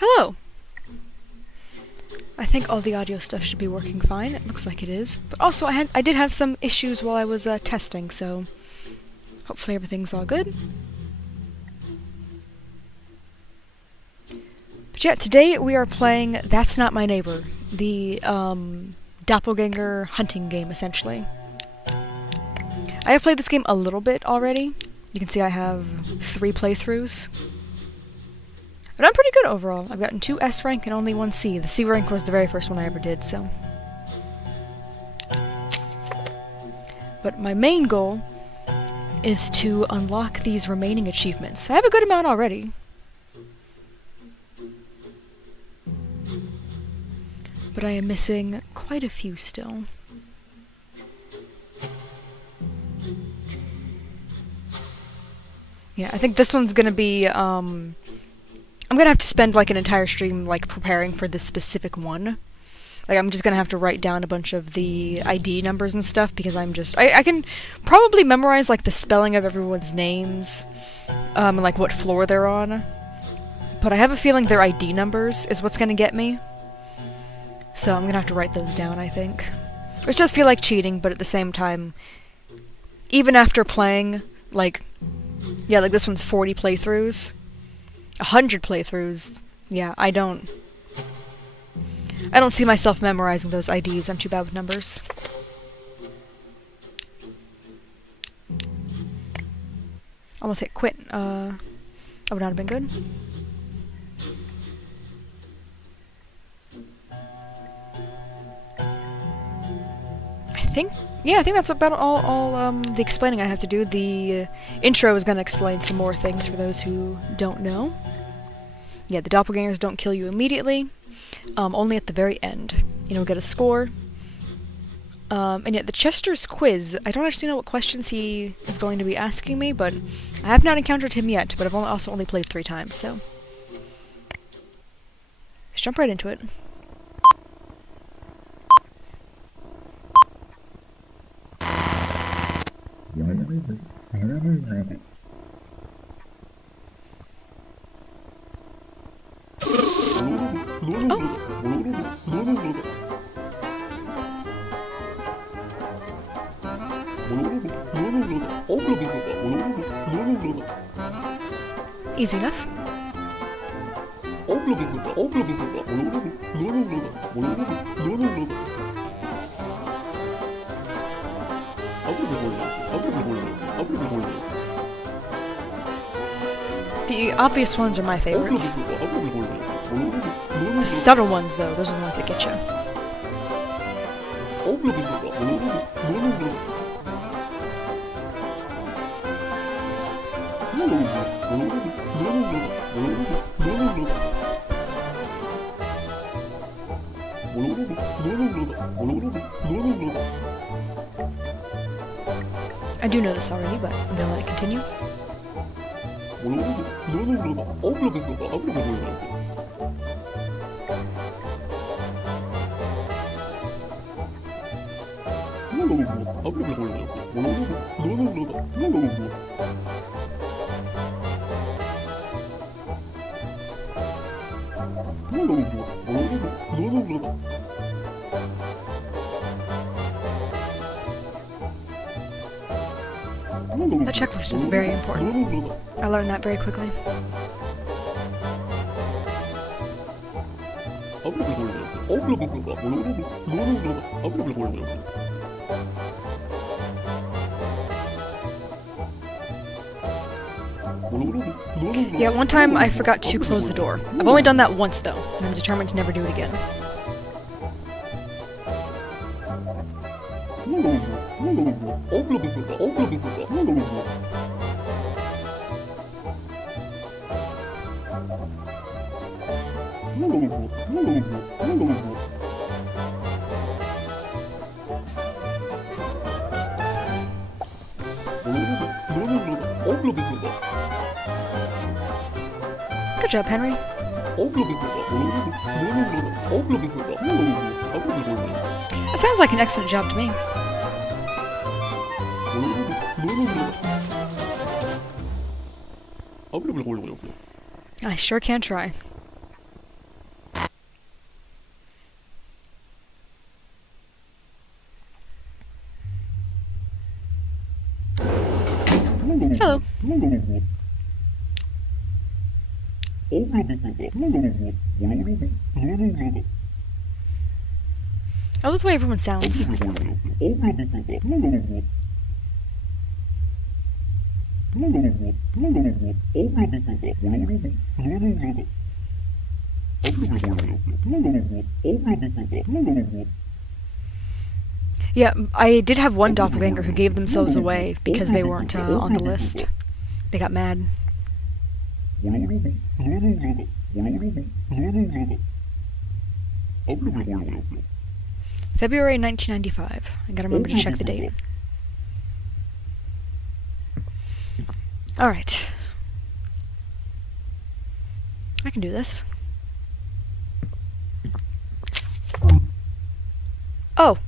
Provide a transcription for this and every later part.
Hello! I think all the audio stuff should be working fine. It looks like it is. But also, I did have some issues while I was testing, so hopefully everything's all good. But yeah, today we are playing That's Not My Neighbor, the doppelganger hunting game, essentially. I have played this game a little bit already. You can see I have 3 playthroughs. But I'm pretty good overall. I've gotten 2 S rank and only 1 C. The C rank was the very first one I ever did, so. But my main goal is to unlock these remaining achievements. I have a good amount already. But I am missing quite a few still. Yeah, I think this one's gonna be, I'm gonna have to spend like an entire stream like preparing for this specific one. Like I'm just gonna have to write down a bunch of the ID numbers and stuff because I can probably memorize like the spelling of everyone's names, and like what floor they're on. But I have a feeling their ID numbers is what's gonna get me. So I'm gonna have to write those down, I think. Which does feel like cheating, but at the same time, even after playing, like, yeah, like this one's 40 playthroughs. 100 playthroughs. Yeah, I don't see myself memorizing those IDs. I'm too bad with numbers. Almost hit quit. That would not have been good. I think that's about all the explaining I have to do. The intro is going to explain some more things for those who don't know. Yeah, the doppelgangers don't kill you immediately, only at the very end. You know, get a score. And yet the Chester's quiz, I don't actually know what questions he is going to be asking me, but I have not encountered him yet, but I've also only played 3 times, so. Let's jump right into it. Easy enough. The obvious ones are my favorites. The subtle ones, though, those are the ones that get you. I do know this already, but I'm gonna let it continue. That checklist is very important. I learned that very quickly. Yeah, one time I forgot to close the door. I've only done that once though, and I'm determined to never do it again. Good job, Henry. That sounds like an excellent job to me. I sure can try. Hello. I love the way everyone sounds. Yeah, I did have one doppelganger who gave themselves away because they weren't on the list. They got mad. February 1995. I gotta remember to check the date. Alright. I can do this. Oh!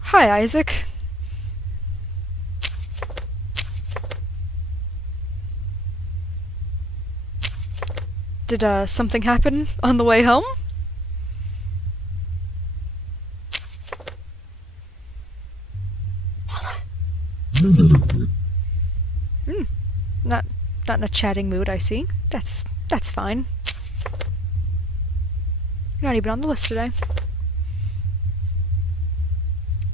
Hi, Isaac. Did, something happen on the way home? Not in a chatting mood, I see. That's fine. You're not even on the list today.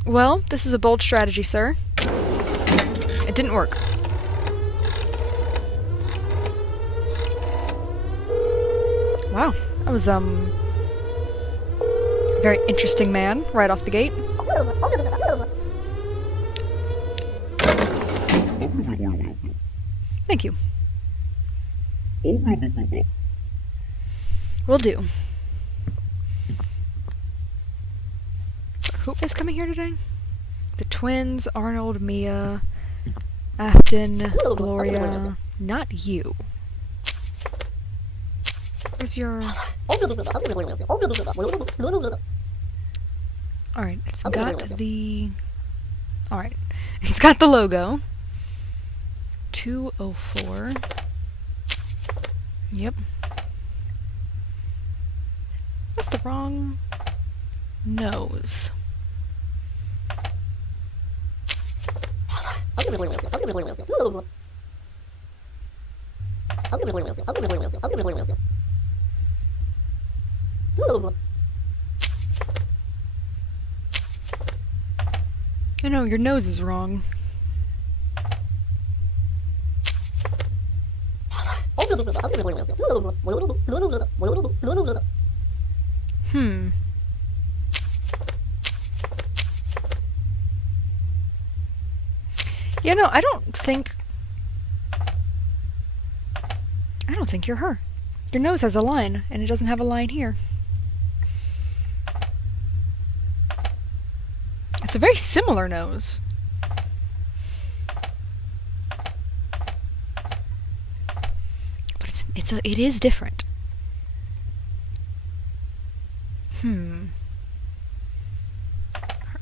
Well, this is a bold strategy, sir. It didn't work. Wow, that was, a very interesting man right off the gate. Thank you. Will do. So who is coming here today? The twins, Arnold, Mia, Afton, Gloria. Not you. Where's your... Alright, it's got the... Alright, it's got the logo. 204. Yep. That's the wrong nose. I know, your nose is wrong. Yeah, no, I don't think you're her. Your nose has a line, and it doesn't have a line here. It's a very similar nose. But it is different. Her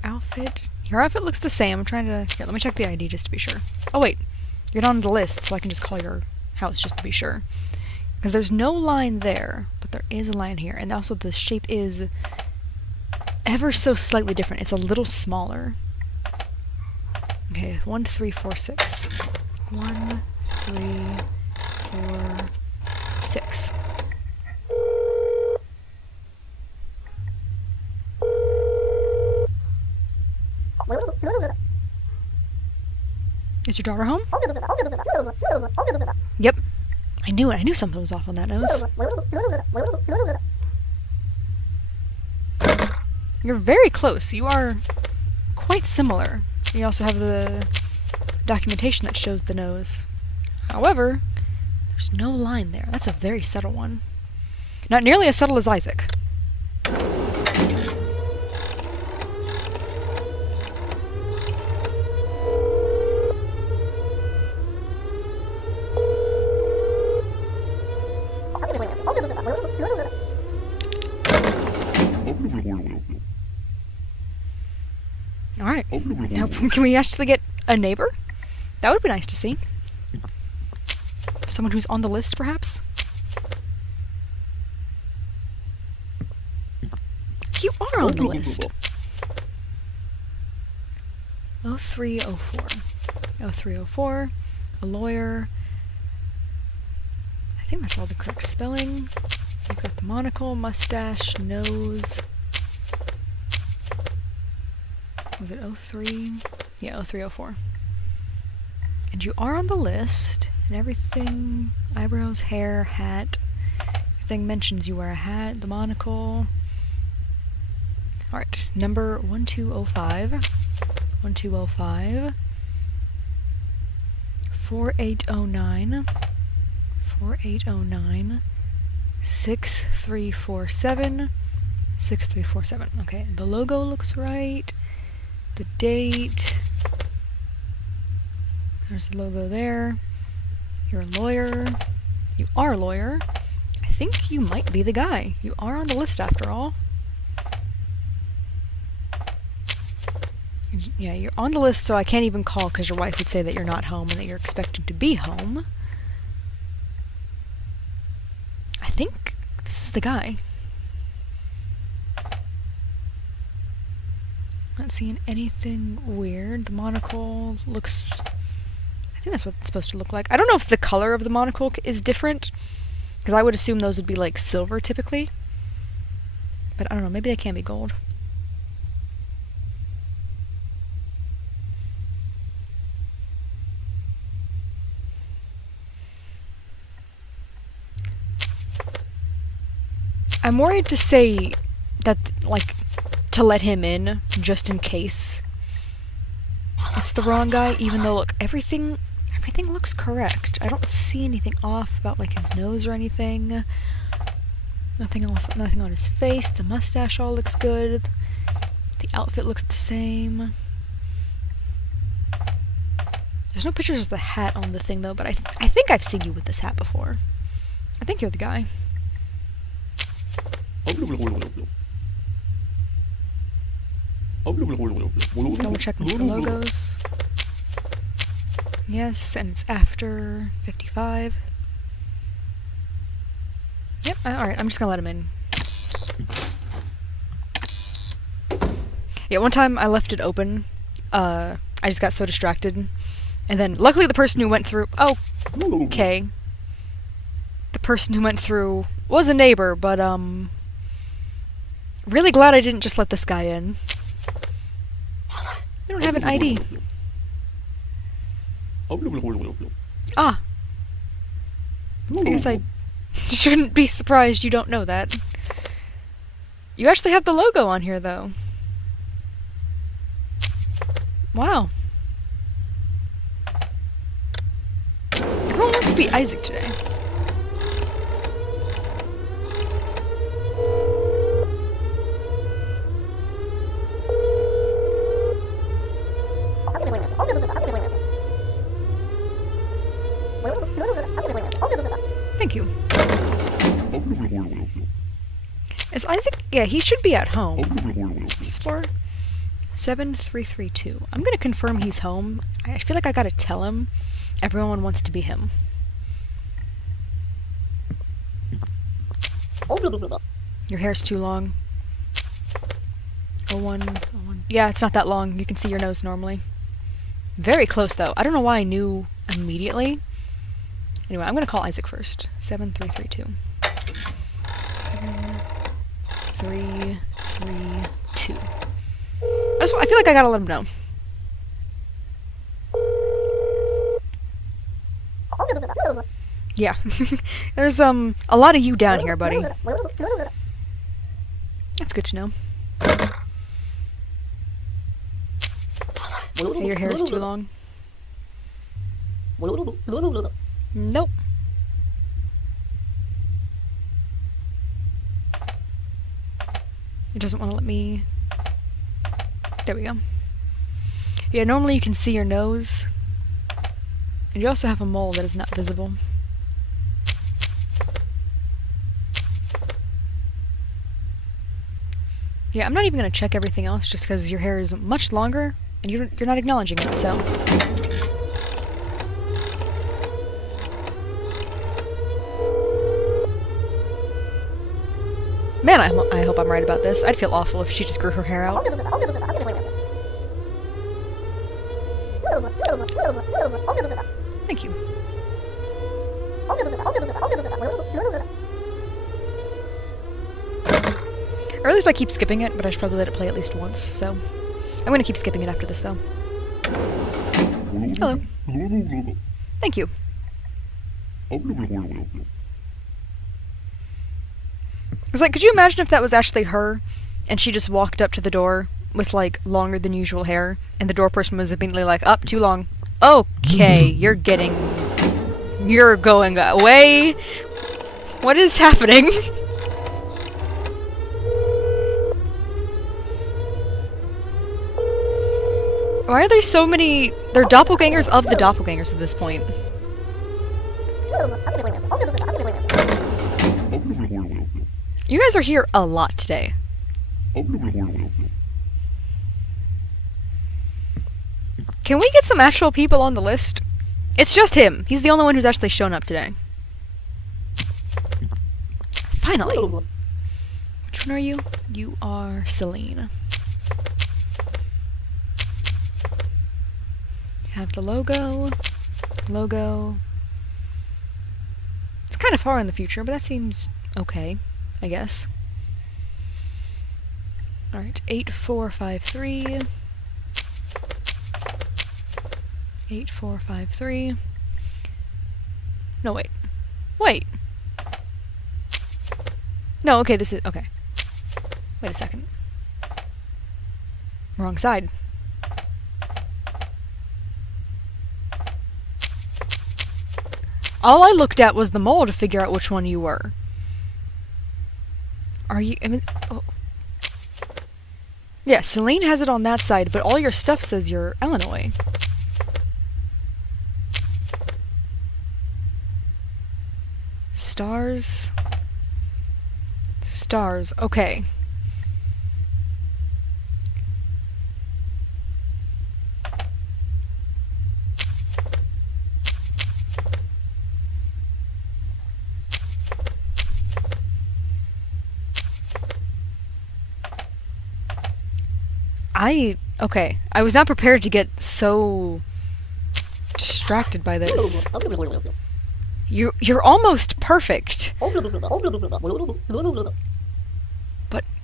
outfit. Your outfit looks the same. I'm trying to... Here, let me check the ID just to be sure. Oh, wait. You're not on the list, so I can just call your house just to be sure. Because there's no line there, but there is a line here. And also the shape is ever so slightly different. It's a little smaller. Okay, 1, 3, 4, 6. 1, 3, 4, 6. Is your daughter home? Yep. I knew it. I knew something was off on that nose. You're very close. You are quite similar. You also have the documentation that shows the nose. However, there's no line there. That's a very subtle one. Not nearly as subtle as Isaac. Alright. Now, can we actually get a neighbor? That would be nice to see. Someone who's on the list, perhaps? You are on the list. 0304. 0304. A lawyer. I think that's all the correct spelling. You've got the monocle, mustache, nose. Was it 03? Yeah, 0304. And you are on the list, and everything, eyebrows, hair, hat, everything mentions you wear a hat, the monocle. Alright, number 1205. 1205. 4809. 4809. 6347. 6347. Okay, the logo looks right. The date. There's the logo there. You're a lawyer. You are a lawyer. I think you might be the guy. You are on the list after all. Yeah, you're on the list, so I can't even call because your wife would say that you're not home and that you're expected to be home. I think this is the guy. Not seeing anything weird. The monocle looks... I think that's what it's supposed to look like. I don't know if the color of the monocle is different, because I would assume those would be like silver typically. But I don't know, maybe they can be gold. I'm worried to say that, like, to let him in, just in case it's the wrong guy, even though, look, everything looks correct. I don't see anything off about, like, his nose or anything. Nothing else, nothing on his face. The mustache all looks good. The outfit looks the same. There's no pictures of the hat on the thing, though, but I think I've seen you with this hat before. I think you're the guy. Double checking for logos. Yes, and it's after 55. Yep, alright, I'm just gonna let him in. Yeah, one time I left it open. I just got so distracted. And then, luckily the person who went through... Oh, okay. The person who went through was a neighbor, but, really glad I didn't just let this guy in. We don't have an ID. Ah. I guess I shouldn't be surprised you don't know that. You actually have the logo on here, though. Wow. Everyone wants to be Isaac today. Thank you. Is Isaac? Yeah, he should be at home. This is for 7332. I'm gonna confirm he's home. I feel like I gotta tell him. Everyone wants to be him. Your hair's too long. 01, 01. Yeah, it's not that long. You can see your nose normally. Very close, though. I don't know why I knew immediately. Anyway, I'm gonna call Isaac first. 7332. 7332. I feel like I gotta let him know. Yeah. There's a lot of you down here, buddy. That's good to know. Hey, your hair is too long. Nope. It doesn't want to let me... There we go. Yeah, normally you can see your nose. And you also have a mole that is not visible. Yeah, I'm not even going to check everything else just because your hair is much longer and you're not acknowledging it, so... Man, I hope I'm right about this. I'd feel awful if she just grew her hair out. Thank you. Or at least I keep skipping it, but I should probably let it play at least once, so... I'm gonna keep skipping it after this, though. Hello. Thank you. It's like, could you imagine if that was actually her, and she just walked up to the door with, like, longer than usual hair, and the door person was immediately like, up, too long. Okay, you're going away. What is happening? Why are there so many... They're doppelgangers of the doppelgangers at this point. You guys are here a lot today. Can we get some actual people on the list? It's just him. He's the only one who's actually shown up today. Finally. Which one are you? You are Celine. You have the logo. Logo. It's kind of far in the future, but that seems okay, I guess. Alright, 8453. 8453. No, wait. Wait! No, okay, this is... okay. Wait a second. Wrong side. All I looked at was the mole to figure out which one you were. Are you... I mean... Oh. Yeah, Celine has it on that side, but all your stuff says you're Illinois. Stars... Stars, okay. Okay. I was not prepared to get so distracted by this. You're almost perfect. But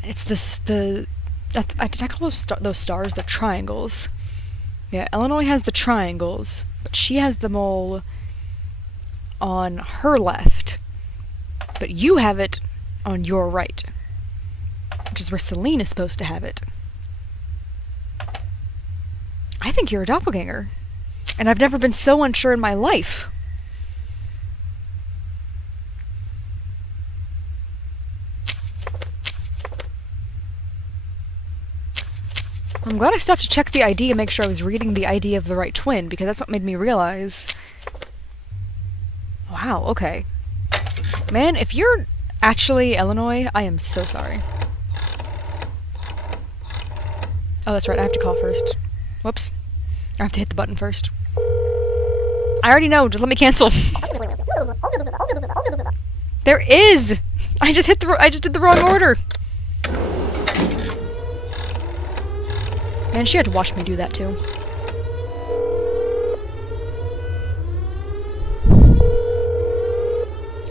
it's this, I call those stars the triangles. Yeah, Illinois has the triangles, but she has the mole on her left. But you have it on your right, which is where Celine is supposed to have it. I think you're a doppelganger. And I've never been so unsure in my life. I'm glad I stopped to check the ID and make sure I was reading the ID of the right twin, because that's what made me realize. Wow, okay. Man, if you're actually Illinois, I am so sorry. Oh, that's right, I have to call first. Whoops. I have to hit the button first. I already know, just let me cancel. There is! I just did the wrong order. Man, she had to watch me do that too.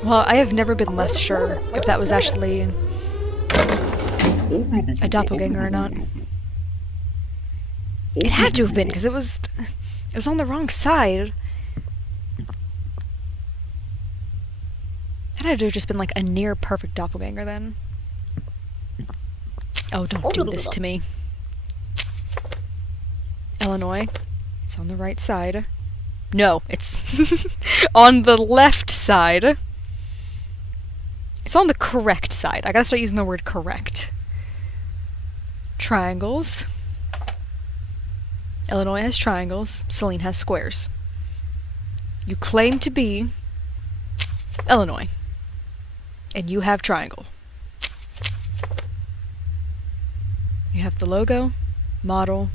Well, I have never been less sure if that was actually a doppelganger or not. It had to have been, because it was on the wrong side. That had to have just been like a near perfect doppelganger then. Oh, don't do this to me. Illinois. It's on the right side. No, it's on the left side. It's on the correct side. I gotta start using the word correct. Triangles. Illinois has triangles. Celine has squares. You claim to be Illinois. And you have triangle. You have the logo, model,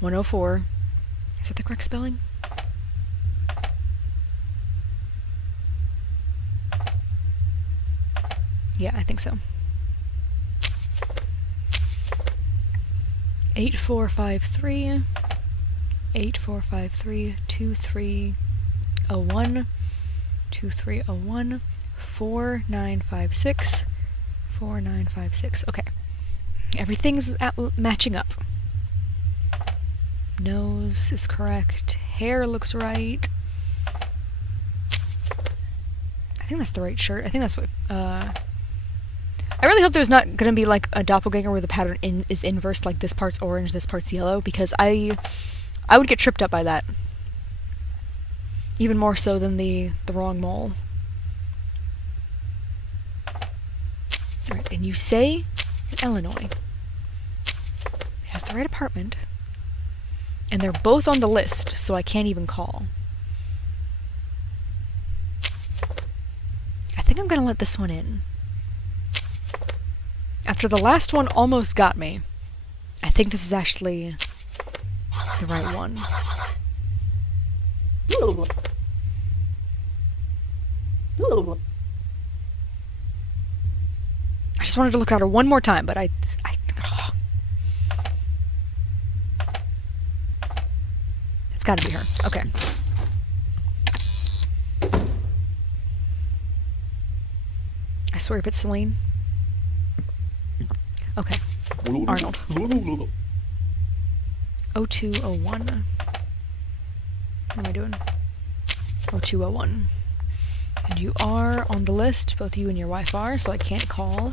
104. Is that the correct spelling? Yeah, I think so. 8453 8453 2301 2301 4956 4956. Okay. Everything's matching up. Nose is correct. Hair looks right. I think that's the right shirt. I think that's what, I really hope there's not gonna be like a doppelganger where the pattern is inverse, like this part's orange, this part's yellow, because I would get tripped up by that. Even more so than the wrong mole. Alright, and you say Illinois. It has the right apartment. And they're both on the list, so I can't even call. I think I'm gonna let this one in. After the last one almost got me, I think this is actually the right one. I just wanted to look at her one more time, but oh. It's gotta be her. Okay. I swear if it's Celine. Okay. Arnold. 0201. What am I doing? 0201. And you are on the list, both you and your wife are, so I can't call.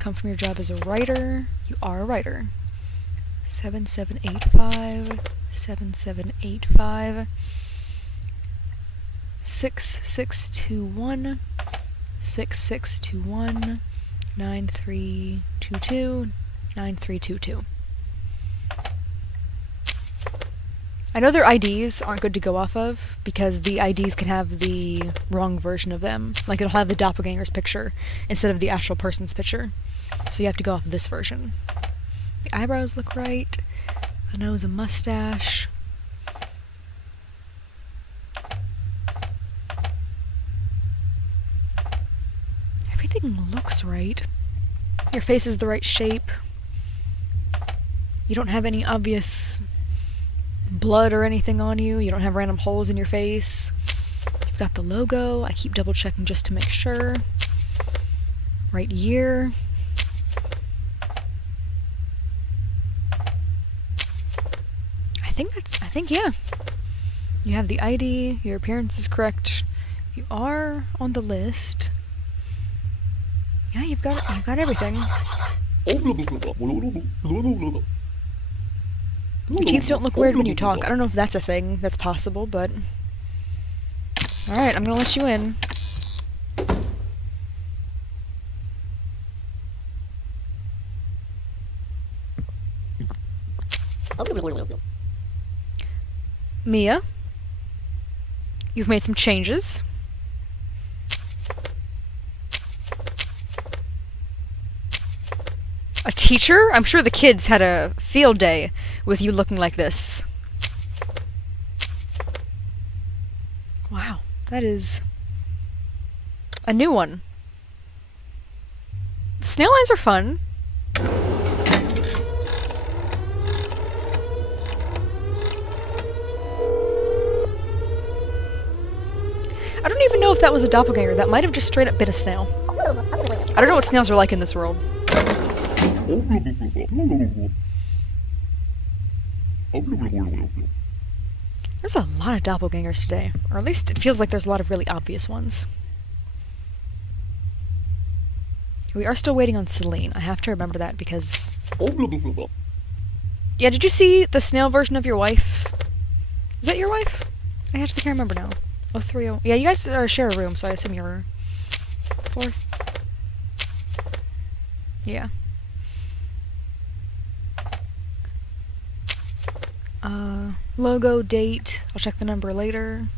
Come from your job as a writer. You are a writer. 7785 7785 6621 6621 9322 9322. I know their IDs aren't good to go off of, because the IDs can have the wrong version of them. Like, it'll have the doppelganger's picture instead of the actual person's picture. So you have to go off of this version. The eyebrows look right. The nose and mustache. Everything looks right. Your face is the right shape. You don't have any obvious blood or anything on you. You don't have random holes in your face. You've got the logo. I keep double checking just to make sure. Right year. I think yeah. You have the ID, your appearance is correct. You are on the list. Yeah, you've got everything. Your teeth don't look weird when you talk. I don't know if that's a thing that's possible, but... Alright, I'm gonna let you in. Mia, you've made some changes. A teacher? I'm sure the kids had a field day with you looking like this. Wow, that is a new one. Snail eyes are fun. I don't even know if that was a doppelganger. That might have just straight up been a snail. I don't know what snails are like in this world. There's a lot of doppelgangers today. Or at least it feels like there's a lot of really obvious ones. We are still waiting on Celine. I have to remember that because... Yeah, did you see the snail version of your wife? Is that your wife? I actually can't remember now. 030... Yeah, you guys share a room, so I assume you're... fourth? Yeah. Logo, date. I'll check the number later.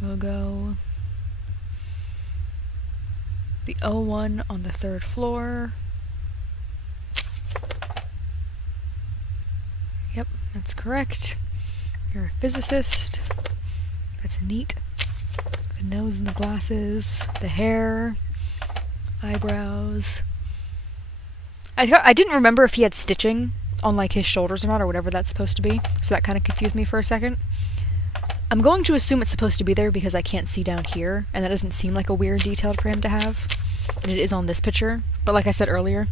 Logo. The 01 on the 3rd floor. Yep, that's correct. You're a physicist. That's neat. The nose and the glasses. The hair. Eyebrows. I didn't remember if he had stitching on like his shoulders or not, or whatever that's supposed to be, so that kind of confused me for a second. I'm going to assume it's supposed to be there because I can't see down here, and that doesn't seem like a weird detail for him to have, and it is on this picture. But like I said earlier,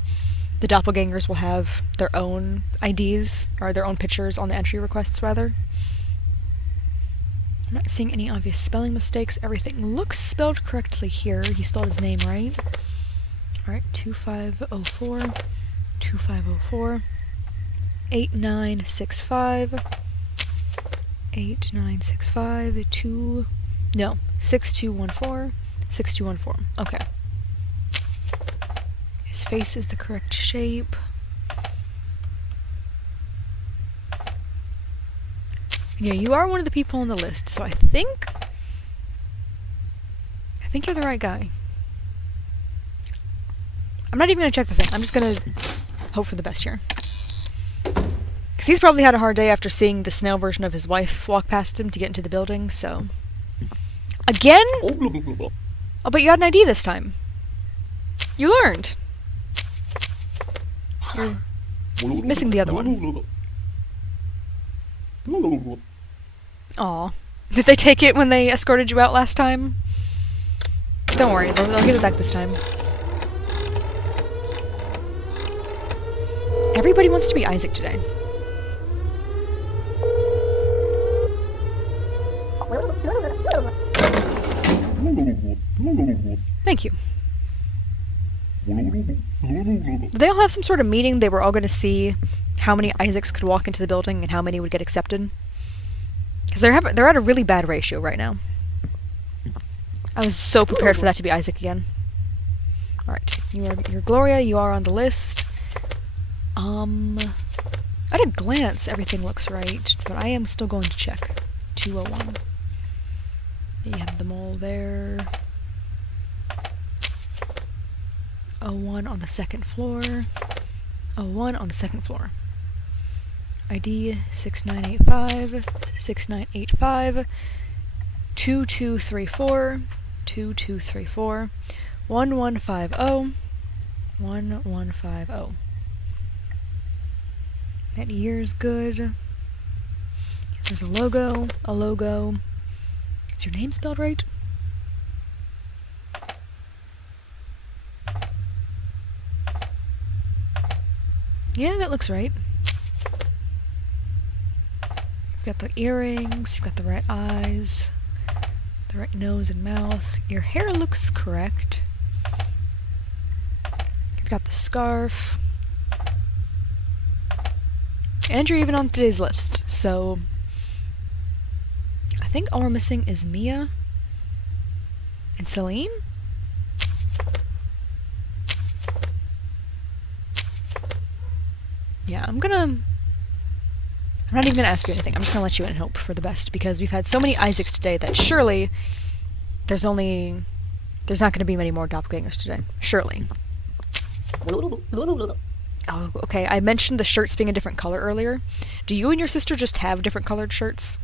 the doppelgangers will have their own IDs, or their own pictures on the entry requests, rather. I'm not seeing any obvious spelling mistakes. Everything looks spelled correctly here. He spelled his name right. Alright, 2504, 2504, 8965, 8965, 6214, 6214. Okay. His face is the correct shape. Yeah, you are one of the people on the list, so I think you're the right guy. I'm not even gonna check the thing. I'm just gonna hope for the best here. Because he's probably had a hard day after seeing the snail version of his wife walk past him to get into the building, so... Again? Oh, but you had an ID this time. You learned. You're missing the other one. Aw. Did they take it when they escorted you out last time? Don't worry, they'll get it back this time. Everybody wants to be Isaac today. Thank you. Did they all have some sort of meeting? They were all going to see how many Isaacs could walk into the building and how many would get accepted? Because they're at a really bad ratio right now. I was so prepared for that to be Isaac again. Alright, you're Gloria, you are on the list. At a glance, everything looks right, but I am still going to check. 201. You have the mole there. 01 on the 2nd floor. 01 on the 2nd floor. ID 6985, 6985, 2234, 2234, 1150, 1150. That year's good. There's a logo, a logo. Is your name spelled right? Yeah, that looks right. You've got the earrings, you've got the right eyes, the right nose and mouth. Your hair looks correct. You've got the scarf. And you're even on today's list, so... I think all we're missing is Mia and Celine? Yeah, I'm not even gonna ask you anything. I'm just gonna let you in and hope for the best, because we've had so many Isaacs today that surely there's not gonna be many more doppelgangers today. Surely. Oh, okay. I mentioned the shirts being a different color earlier. Do you and your sister just have different colored shirts?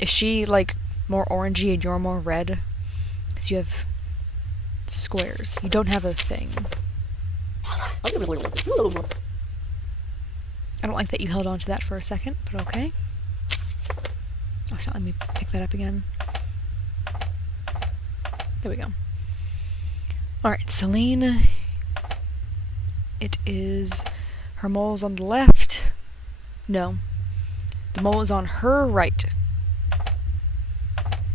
Is she, like, more orangey and you're more red? Because you have squares. You don't have a thing. I don't like that you held on to that for a second, but okay. Oh, so let me pick that up again. There we go. Alright, Celine. It is... Her mole's on the left. No. The mole is on her right.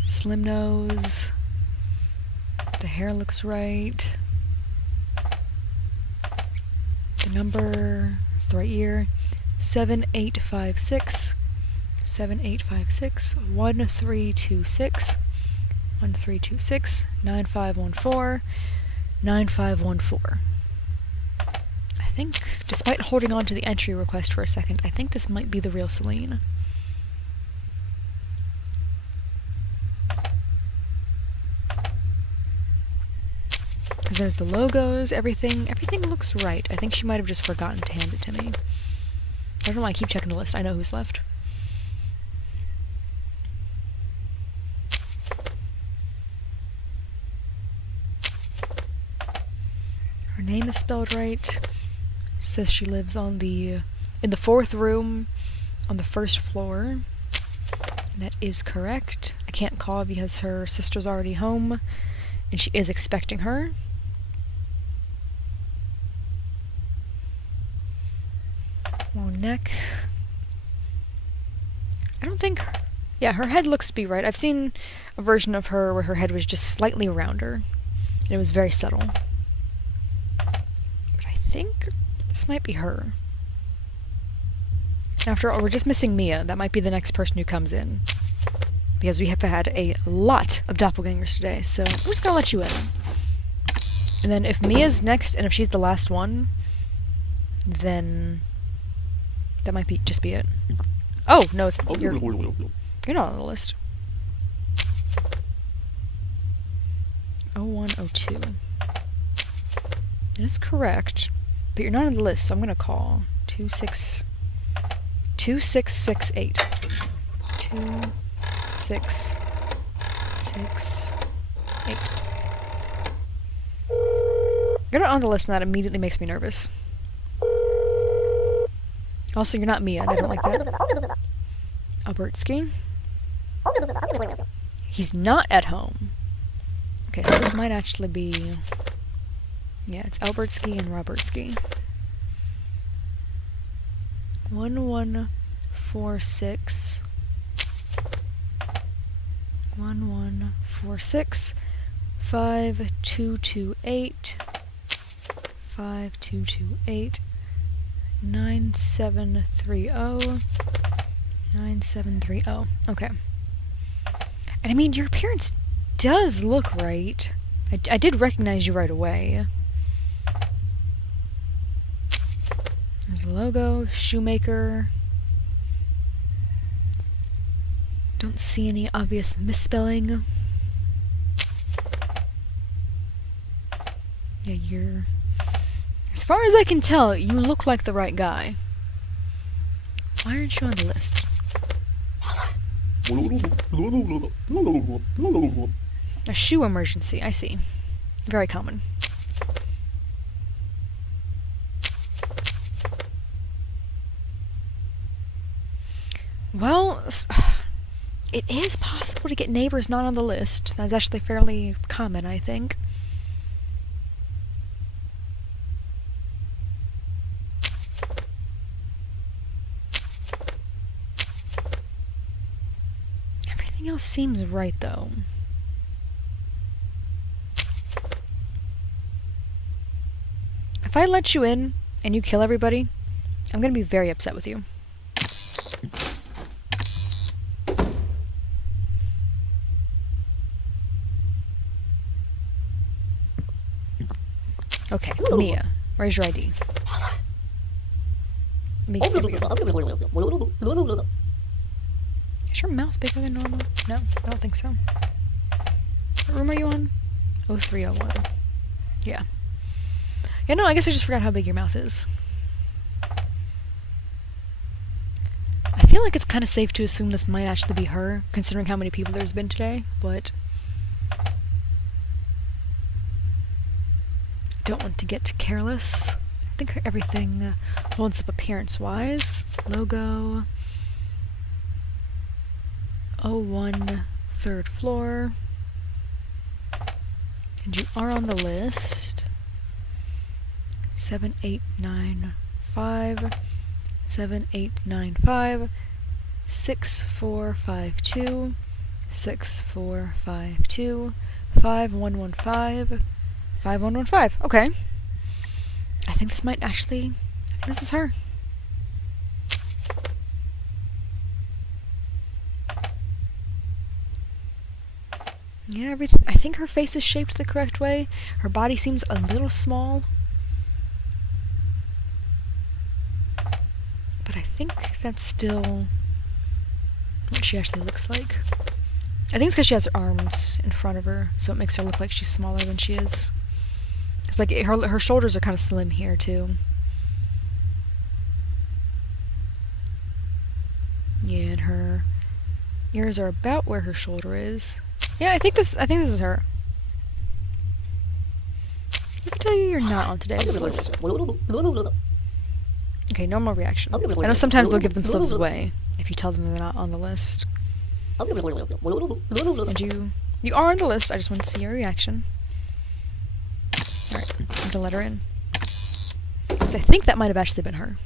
Slim nose. The hair looks right. The number, the right ear, 7856, 7856, 1326, 1326, 9514, 9514. I think, despite holding on to the entry request for a second, I think this might be the real Celine. Because there's the logos, everything looks right. I think she might have just forgotten to hand it to me. I don't know why I keep checking the list. I know who's left. Her name is spelled right. Says she lives in the 4th room on the 1st floor. And that is correct. I can't call because her sister's already home, and she is expecting her. Long neck. I don't think... Yeah, her head looks to be right. I've seen a version of her where her head was just slightly rounder, and it was very subtle. But I think this might be her. After all, we're just missing Mia. That might be the next person who comes in. Because we have had a lot of doppelgangers today, so I'm just gonna let you in. And then if Mia's next, and if she's the last one, then... that might just be it. Oh, no, it's... You're not on the list. 0102. That is correct, but you're not on the list, so I'm gonna call 2668. 2668. You're not on the list, and that immediately makes me nervous. Also, you're not Mia, and I don't like that. Albertsky? He's not at home. Okay, so this might actually be... Yeah, it's Albertsky and Robertsky. 1146. 1146. 5228. 5228. 9730. 9730. Okay. And I mean, your appearance does look right. I did recognize you right away. There's a logo, shoemaker. Don't see any obvious misspelling. Yeah, you're... As far as I can tell, you look like the right guy. Why aren't you on the list? A shoe emergency, I see. Very common. Well, it is possible to get neighbors not on the list. That's actually fairly common, I think. Everything else seems right, though. If I let you in and you kill everybody, I'm gonna be very upset with you. Okay, Mia, where's your ID? There we go. Is your mouth bigger than normal? No, I don't think so. What room are you on? 0301. Yeah. Yeah, no, I guess I just forgot how big your mouth is. I feel like it's kind of safe to assume this might actually be her, considering how many people there's been today, but don't want to get careless. I think everything holds up appearance-wise. Logo. 01, 3rd floor. And you are on the list. 7895, 7895, 6452, 6452, 5115, 5115. Okay. I think this might actually... I think this is her. Yeah, I think her face is shaped the correct way. Her body seems a little small. But I think that's still what she actually looks like. I think it's because she has her arms in front of her, so it makes her look like she's smaller than she is. It's like her shoulders are kind of slim here too. Yeah, and her ears are about where her shoulder is. Yeah, I think this is her. I can tell you you're not on today's list. Okay, normal reaction. I know sometimes they'll give themselves away if you tell them they're not on the list. And you are on the list, I just want to see your reaction. Alright, I'm gonna let her in. Because I think that might have actually been her.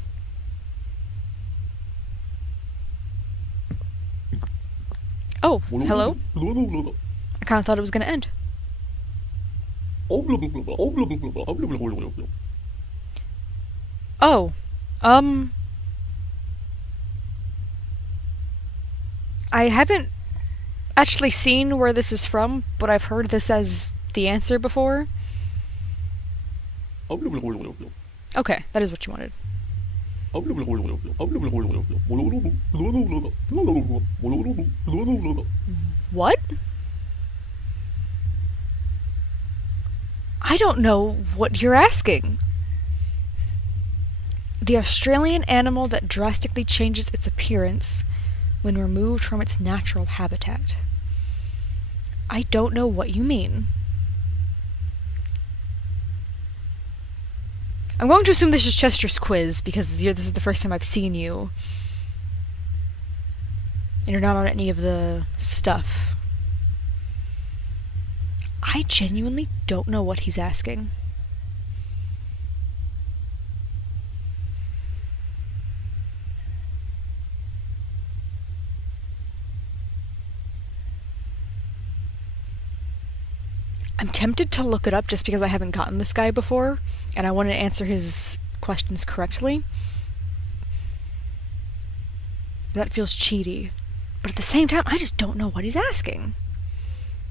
Oh, hello? I kind of thought it was gonna end. Oh, I haven't actually seen where this is from, but I've heard this as the answer before. Okay, that is what you wanted. What? I don't know what you're asking. The Australian animal that drastically changes its appearance when removed from its natural habitat. I don't know what you mean. I'm going to assume this is Chester's quiz, because this is the first time I've seen you. And you're not on any of the stuff. I genuinely don't know what he's asking. I'm tempted to look it up just because I haven't gotten this guy before, and I want to answer his questions correctly. That feels cheaty. But at the same time, I just don't know what he's asking.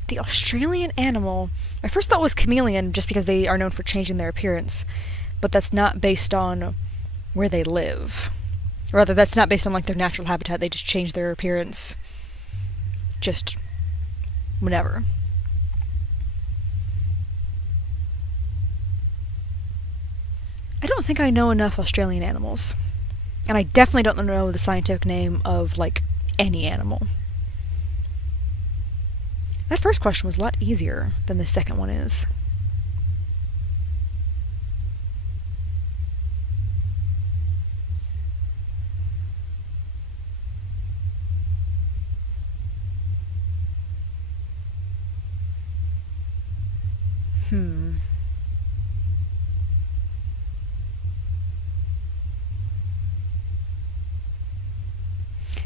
The Australian animal, my first thought was chameleon, just because they are known for changing their appearance, but that's not based on where they live. Or rather, that's not based on like their natural habitat, they just change their appearance just whenever. I don't think I know enough Australian animals. And I definitely don't know the scientific name of, like, any animal. That first question was a lot easier than the second one is.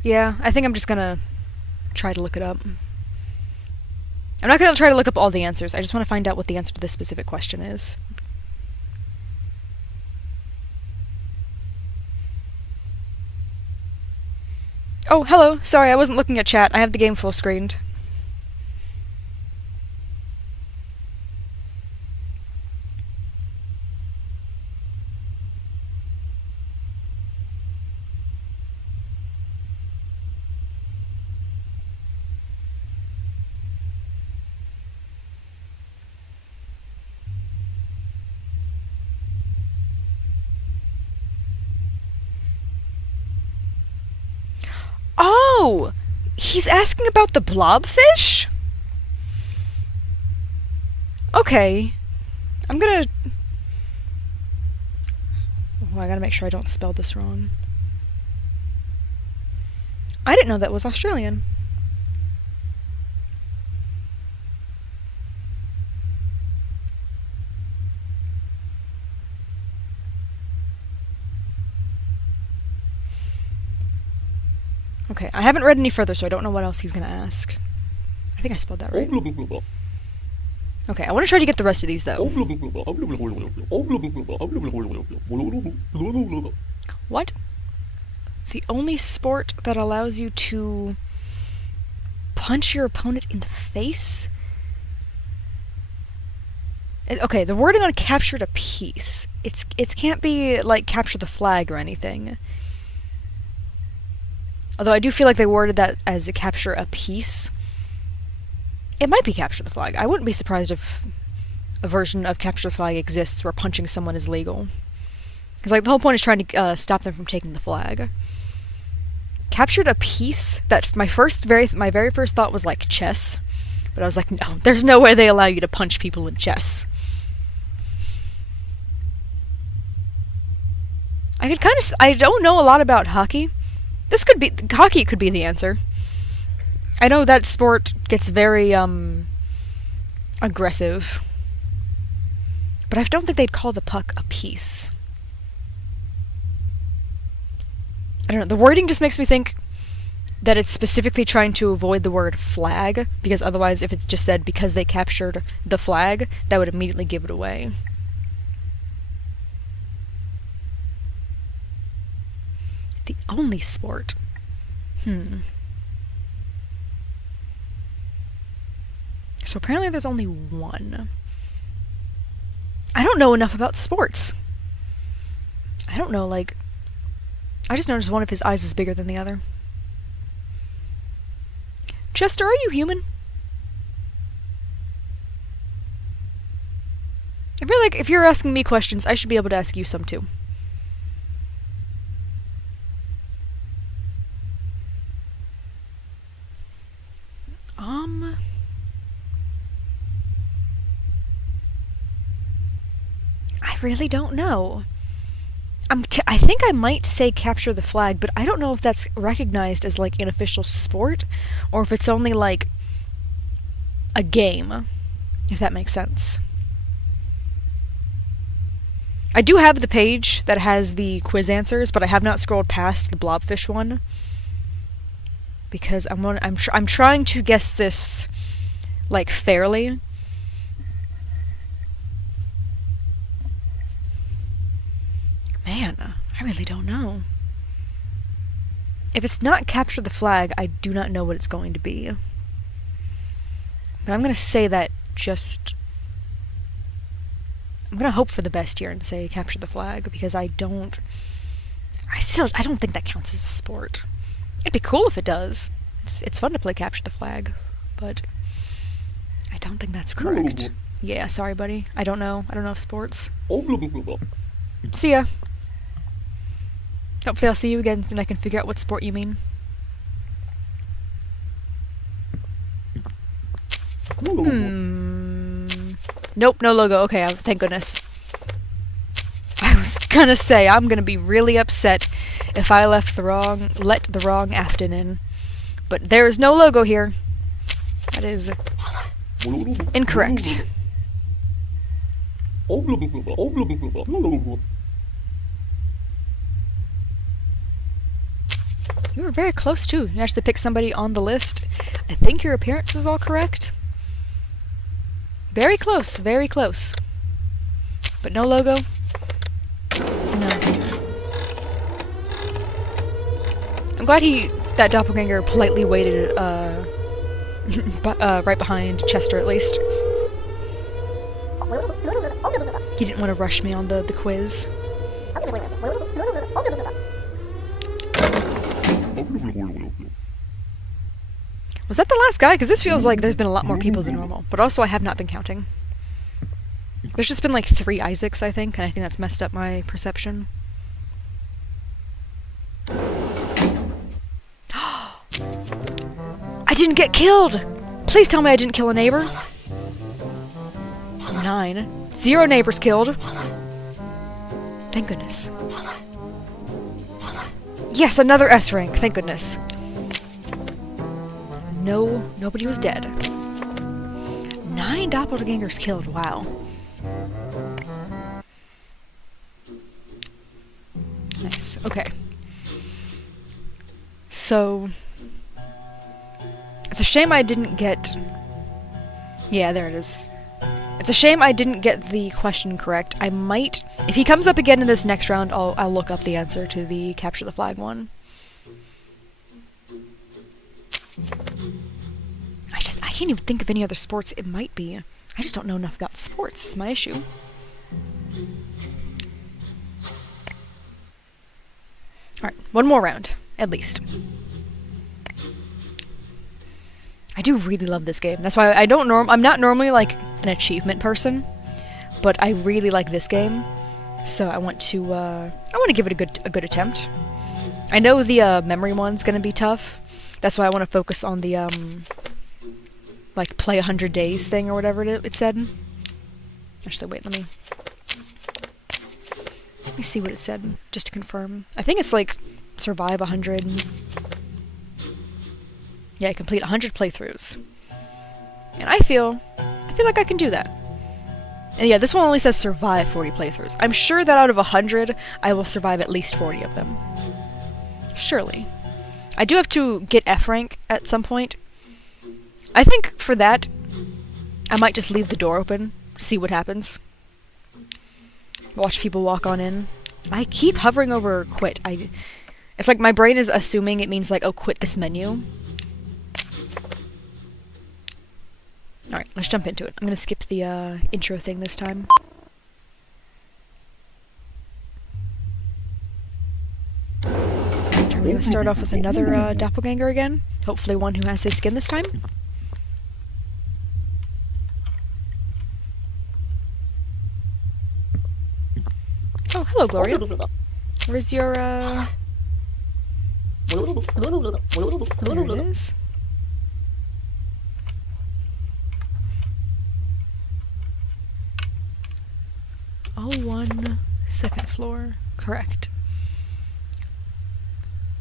Yeah, I think I'm just gonna try to look it up. I'm not gonna try to look up all the answers, I just want to find out what the answer to this specific question is. Oh, hello, sorry, I wasn't looking at chat, I have the game full screened. Oh! He's asking about the blobfish? Okay. I'm gonna... Oh, I gotta make sure I don't spell this wrong. I didn't know that was Australian. Okay, I haven't read any further, so I don't know what else he's gonna ask. I think I spelled that right. Okay, I want to try to get the rest of these, though. What? The only sport that allows you to punch your opponent in the face? Okay, the wording on captured a piece. It can't be, like, capture the flag or anything. Although I do feel like they worded that as a capture a piece. It might be capture the flag. I wouldn't be surprised if a version of capture the flag exists where punching someone is legal. Because, like, the whole point is trying to stop them from taking the flag. Captured a piece, that my very first thought was, like, chess. But I was like, no, there's no way they allow you to punch people in chess. I don't know a lot about hockey. Hockey could be the answer. I know that sport gets very, aggressive. But I don't think they'd call the puck a piece. I don't know, the wording just makes me think that it's specifically trying to avoid the word flag, because otherwise if it's just said because they captured the flag, that would immediately give it away. The only sport. So apparently there's only one. I don't know enough about sports. I don't know, like... I just noticed one of his eyes is bigger than the other. Chester, are you human? I feel like if you're asking me questions, I should be able to ask you some too. I really don't know. I think I might say capture the flag, but I don't know if that's recognized as, like, an official sport, or if it's only, like, a game, if that makes sense. I do have the page that has the quiz answers, but I have not scrolled past the blobfish one, because I'm trying to guess this, like, fairly. Man, I really don't know. If it's not capture the flag, I do not know what it's going to be. But I'm going to say that just... I'm going to hope for the best here and say capture the flag, because I don't think that counts as a sport. It'd be cool if it does. It's fun to play capture the flag, but I don't think that's correct. Yeah, sorry, buddy. I don't know sports. See ya. Hopefully I'll see you again and I can figure out what sport you mean. Nope, no logo. Okay, thank goodness. I was gonna say, I'm gonna be really upset if I let the wrong Afton in. But there's no logo here. That is incorrect. You were very close, too. You actually picked somebody on the list. I think your appearance is all correct. Very close, very close. But no logo. It's a no. I'm glad that doppelganger politely waited, right behind Chester, at least. He didn't want to rush me on the quiz. Was that the last guy? Because this feels like there's been a lot more people than normal. But also I have not been counting. There's just been like 3 Isaacs, I think, and I think that's messed up my perception. didn't get killed! Please tell me I didn't kill a neighbor. 9. 0 neighbors killed. Thank goodness. Yes, another S rank. Thank goodness. No, nobody was dead. 9 doppelgangers killed. Wow. Nice. Okay. So... it's a shame I didn't get... yeah, there it is. It's a shame I didn't get the question correct. I might... if he comes up again in this next round, I'll look up the answer to the capture the flag one. I can't even think of any other sports it might be. I just don't know enough about sports, is my issue. Alright, one more round, at least. I do really love this game. That's why I'm not normally like an achievement person, but I really like this game. So I want to give it a good attempt. I know the memory one's gonna be tough. That's why I want to focus on the like play 100 days thing or whatever it said. Actually, wait, let me see what it said just to confirm. I think it's like survive 100. Yeah, complete 100 playthroughs. And I feel like I can do that. And yeah, this one only says survive 40 playthroughs. I'm sure that out of 100, I will survive at least 40 of them. Surely. I do have to get F rank at some point. I think for that, I might just leave the door open, see what happens. Watch people walk on in. I keep hovering over quit. It's like my brain is assuming it means like, oh, quit this menu. Alright, let's jump into it. I'm gonna skip the intro thing this time. We're gonna start off with another doppelganger again. Hopefully one who has his skin this time. Oh, hello, Gloria. Where's your, There it is. Oh, 1 second floor. Correct.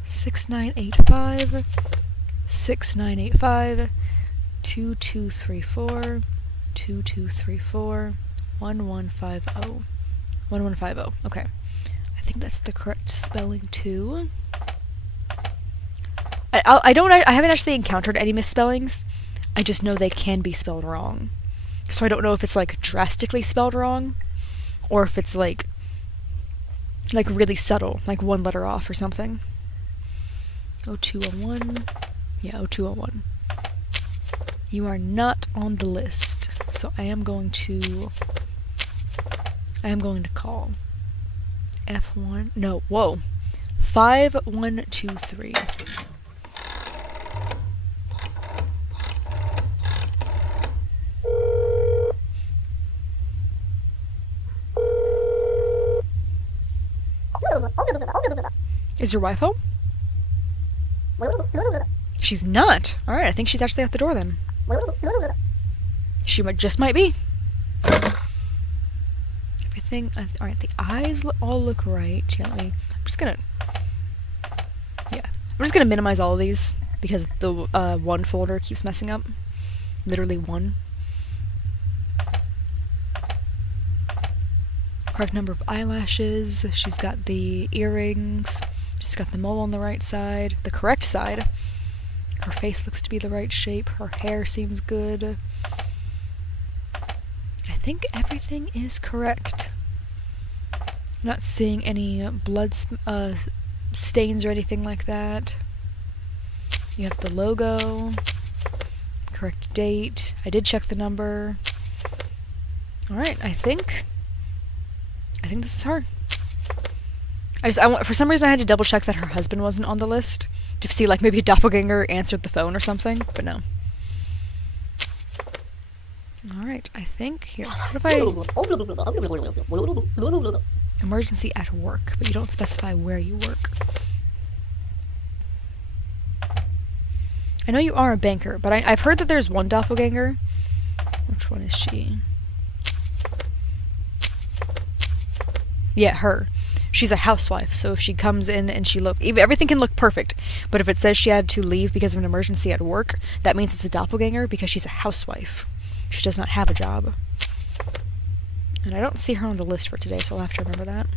6985 6985 2234 2234 1150 1150. Okay. I think that's the correct spelling too. I haven't actually encountered any misspellings. I just know they can be spelled wrong. So I don't know if it's like drastically spelled wrong or if it's like really subtle, like one letter off or something. 0201. Yeah, 0201. You are not on the list, so I am going to call F1. No, whoa. 5123. Is your wife home? She's not. Alright, I think she's actually at the door then. She just might be. Everything... Alright, the eyes all look right. Yeah, I'm just gonna minimize all of these because the one folder keeps messing up. Literally one. Correct number of eyelashes. She's got the earrings. She's got the mole on the right side. The correct side. Her face looks to be the right shape. Her hair seems good. I think everything is correct. I'm not seeing any blood stains or anything like that. You have the logo. Correct date. I did check the number. Alright, I think this is her. For some reason I had to double check that her husband wasn't on the list to see like maybe a doppelganger answered the phone or something, but no. Alright, I think here. What if I emergency at work, but you don't specify where you work. I know you are a banker, but I've heard that there's one doppelganger. Which one is she? Yeah, her. She's a housewife, so if she comes in and everything can look perfect, but if it says she had to leave because of an emergency at work, that means it's a doppelganger because she's a housewife. She does not have a job. And I don't see her on the list for today, so I'll have to remember that.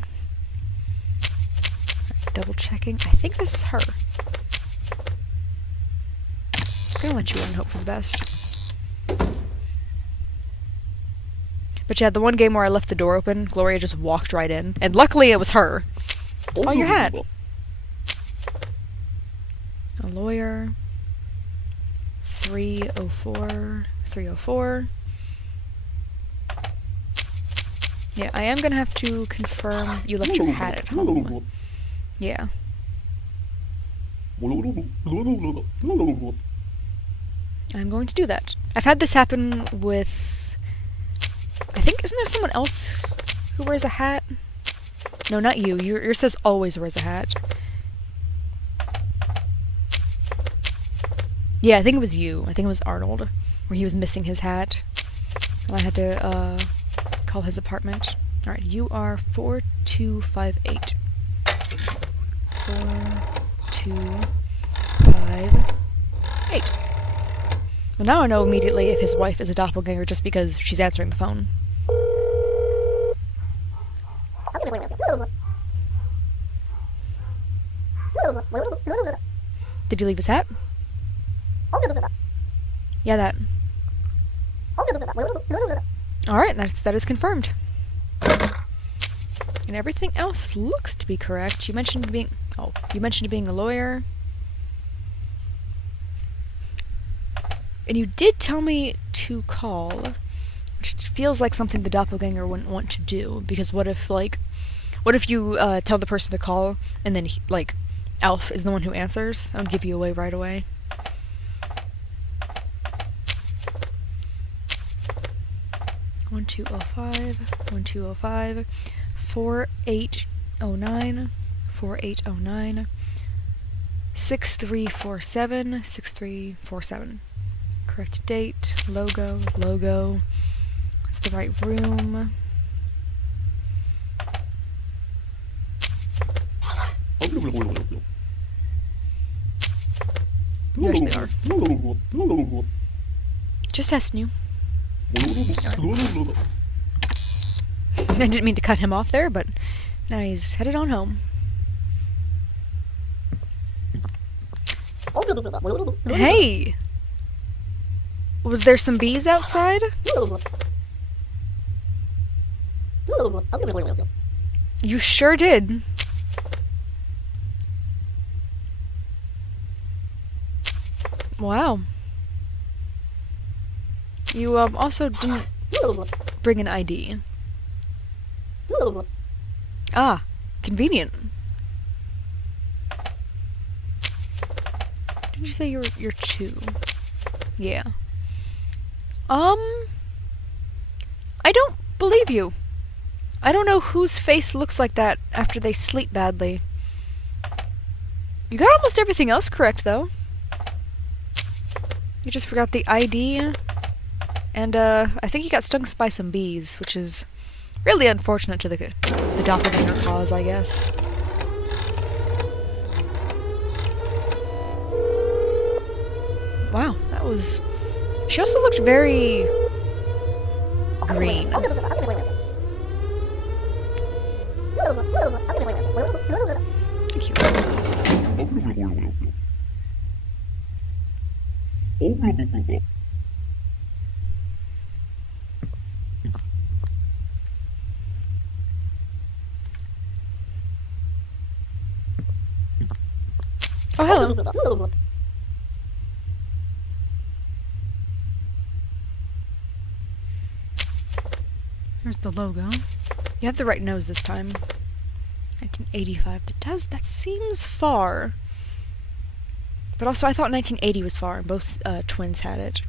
Right, double checking. I think this is her. I'm gonna let you in and hope for the best. But yeah, the one game where I left the door open, Gloria just walked right in. And luckily it was her. Oh, your hat. A lawyer. 304. 304. Yeah, I am gonna have to confirm you left your hat at home. Yeah. I'm going to do that. I've had this happen with... I think, isn't there someone else who wears a hat? No, not you. Yours says always wears a hat. Yeah, I think it was you. I think it was Arnold, where he was missing his hat. And I had to, call his apartment. Alright, you are 4258. 4258. Well, now I know immediately if his wife is a doppelganger just because she's answering the phone. Did he leave his hat? Yeah, that. Alright, that is confirmed. And everything else looks to be correct. You mentioned being a lawyer. And you did tell me to call, which feels like something the doppelganger wouldn't want to do, because what if you tell the person to call, and then Alf is the one who answers? That would give you away right away. One 205 4809 4809 6347 6347. Correct date, logo. It's the right room. Yes, they are. Just testing you. Right. I didn't mean to cut him off there, but now he's headed on home. Hey! Was there some bees outside? You sure did. Wow. You also didn't bring an ID. Ah, convenient. Did you say you're 2? Yeah. I don't believe you. I don't know whose face looks like that after they sleep badly. You got almost everything else correct, though. You just forgot the ID, and I think you got stung by some bees, which is really unfortunate to the doppelganger cause, I guess. Wow, that was... She also looked very... green. Thank you. Oh, hello. There's the logo. You have the right nose this time. 1985. That seems far. But also, I thought 1980 was far, and both twins had it.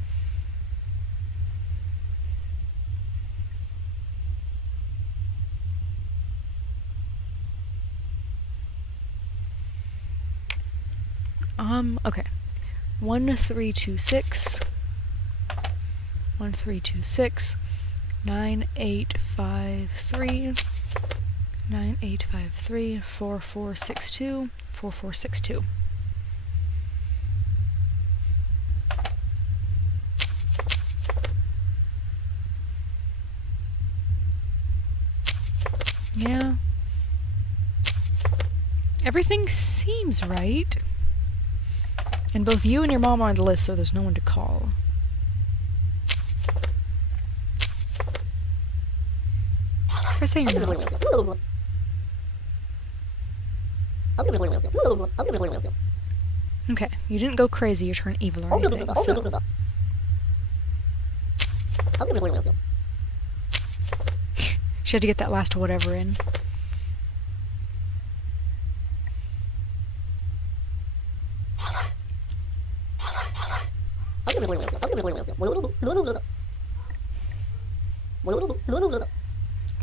Okay. 1326 1326 9853 9853 4462 4462. Yeah. Everything seems right. And both you and your mom are on the list, so there's no one to call. If I say you're not. Okay, you didn't go crazy or turn evil or anything, so... She had to get that last whatever in.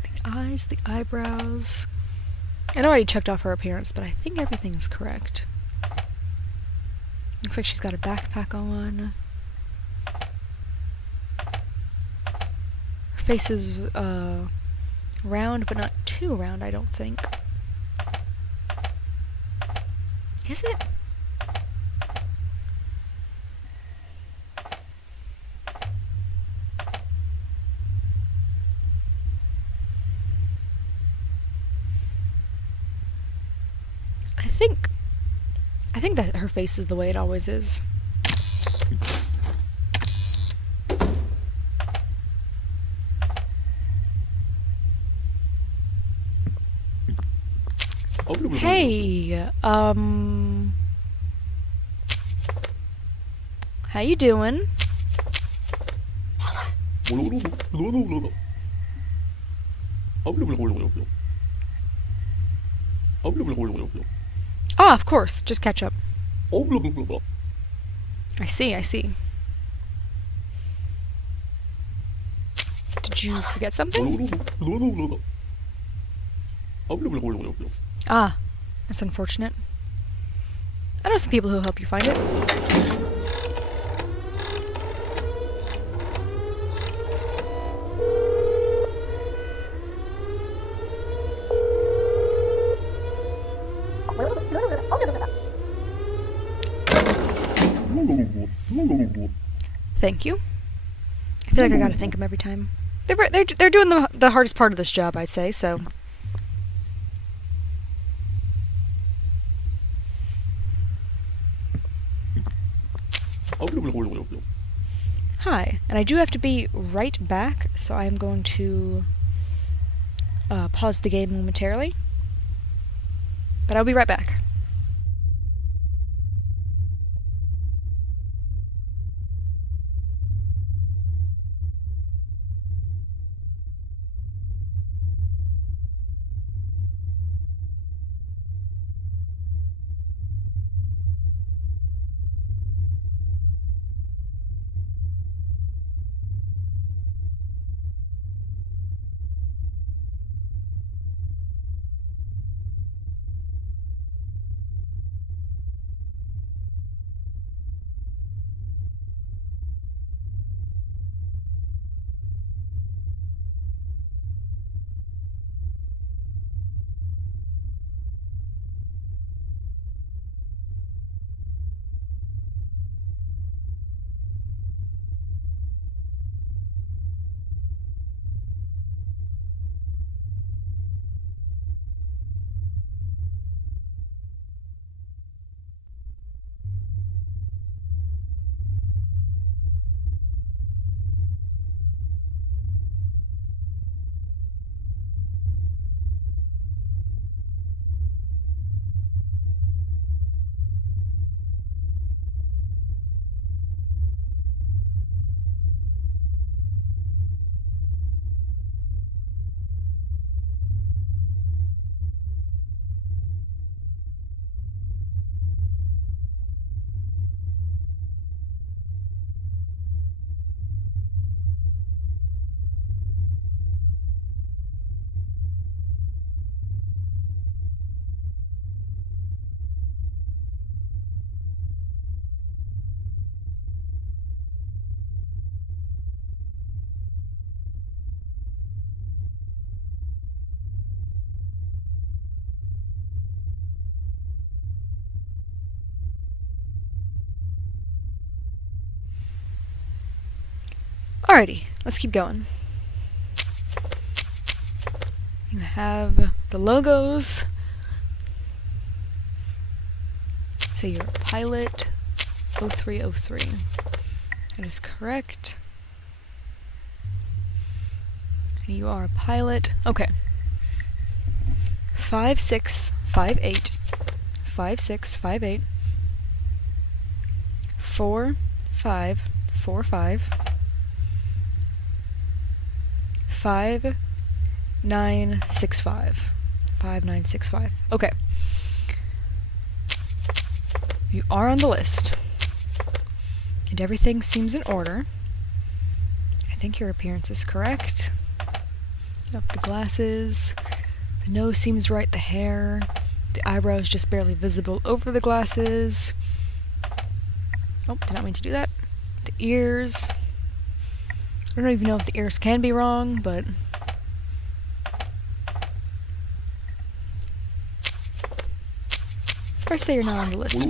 The eyes, the eyebrows... I already checked off her appearance, but I think everything's correct. Looks like she's got a backpack on. Her face is, round, but not too round, I don't think. Is it? I think that her face is the way it always is. Hey, how you doing? Ah, of course, just catch up. I see, I see. Did you forget something? Ah, that's unfortunate. I know some people who'll help you find it. Thank you. I feel like I gotta thank them every time. They're doing the hardest part of this job, I'd say, so... Hi, and I do have to be right back, so I'm going to pause the game momentarily. But I'll be right back. Alrighty, let's keep going. You have the logos. So you're a pilot 0303. That is correct. You are a pilot. Okay. 5658 5658 4545 5965 5965. Okay. You are on the list. And everything seems in order. I think your appearance is correct. You have the glasses. The nose seems right, the hair. The eyebrows just barely visible over the glasses. Oh, did not mean to do that. The ears. I don't even know if the ears can be wrong, but... If I say you're not on the list.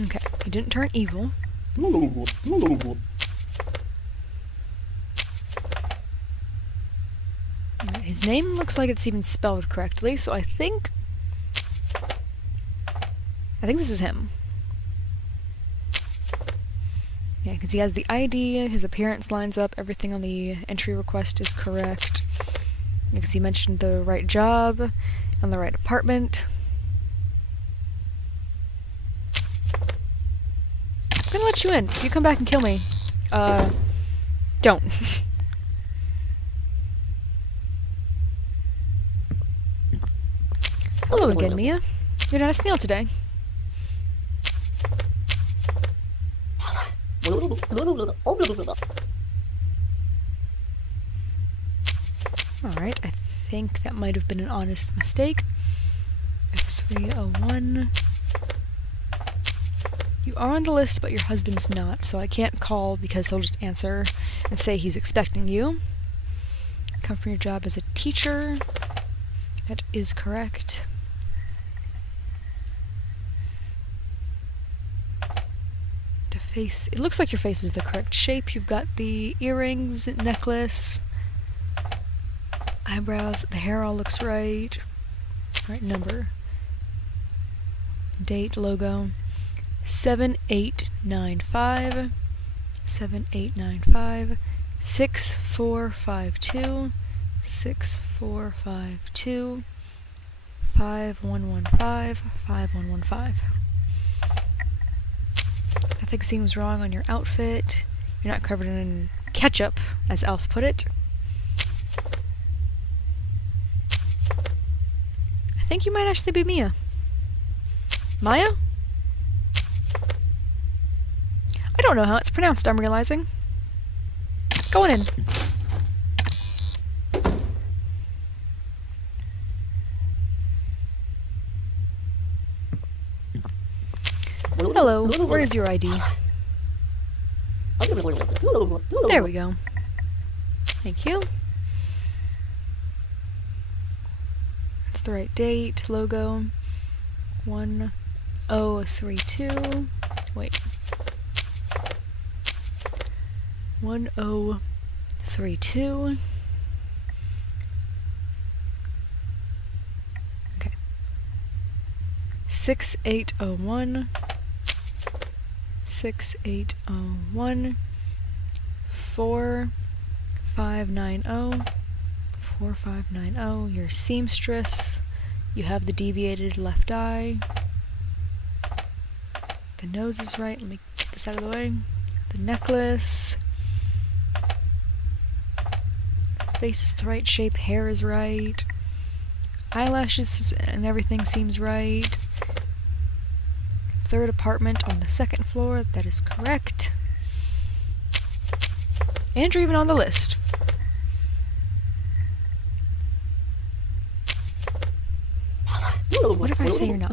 Okay, he didn't turn evil. His name looks like it's even spelled correctly, so I think this is him. Yeah, because he has the ID, his appearance lines up, everything on the entry request is correct. Because he mentioned the right job and the right apartment. I'm gonna let you in. If you come back and kill me, don't. Hello again, Mia. You're not a snail today. Alright, I think that might have been an honest mistake. F301. You are on the list, but your husband's not, so I can't call because he'll just answer and say he's expecting you. Come from your job as a teacher. That is correct. The face, it looks like your face is the correct shape. You've got the earrings, necklace, eyebrows, the hair all looks right. Right number. Date, logo. 7895 7895 6452 6452 5115 5115. Nothing seems wrong on your outfit. You're not covered in ketchup, as Alf put it. I think you might actually be Mia. Maya? I don't know how it's pronounced, I'm realizing. Going in. Hello, where is your ID? There we go. Thank you. That's the right date, logo. 1032. Wait. 1032. Okay. 6801. 6801. 4590. 4590. You're a seamstress. You have the deviated left eye. The nose is right. Let me get this out of the way. The necklace. Face is the right shape. Hair is right. Eyelashes and everything seems right. Third apartment on the second floor. That is correct. And you're even on the list. What if I say you're not?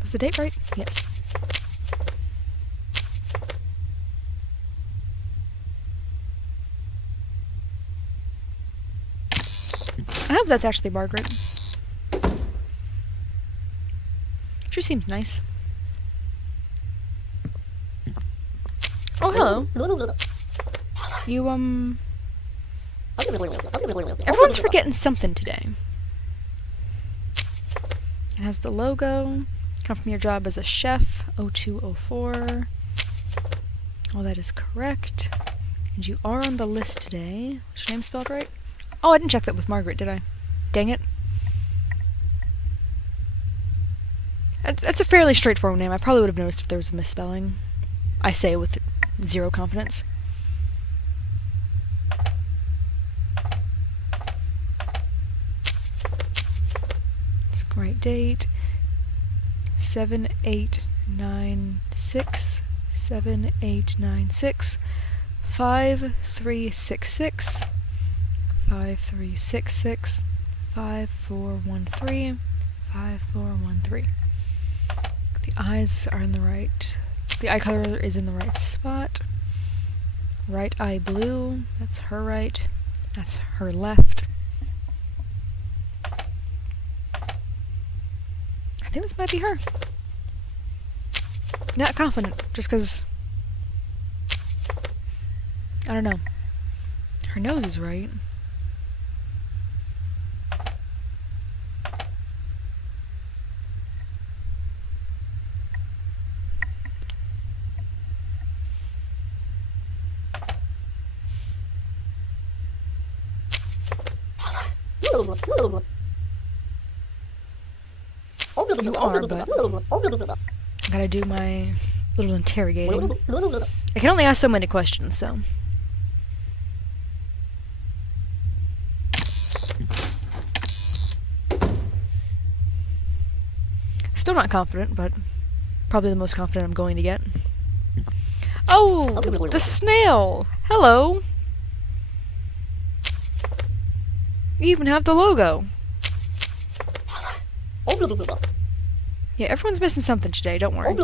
Was the date right? Yes. I hope that's actually Margaret. She seems nice. Oh, hello. You, everyone's forgetting something today. It has the logo. Come from your job as a chef. 0204. All that is correct. And you are on the list today. Is your name spelled right? Oh, I didn't check that with Margaret, did I? Dang it. That's a fairly straightforward name. I probably would have noticed if there was a misspelling. I say with zero confidence. It's a great date. 7896 7896 5366 5366 5413 5413. The eyes are in the right. The eye color is in the right spot. Right eye blue. That's her right. That's her left. I think this might be her. Not confident, just because... I don't know. Her nose is right. You are, but I gotta do my little interrogating. I can only ask so many questions, so... Still not confident, but probably the most confident I'm going to get. Oh! The snail! Hello! You even have the logo. Yeah, everyone's missing something today, don't worry.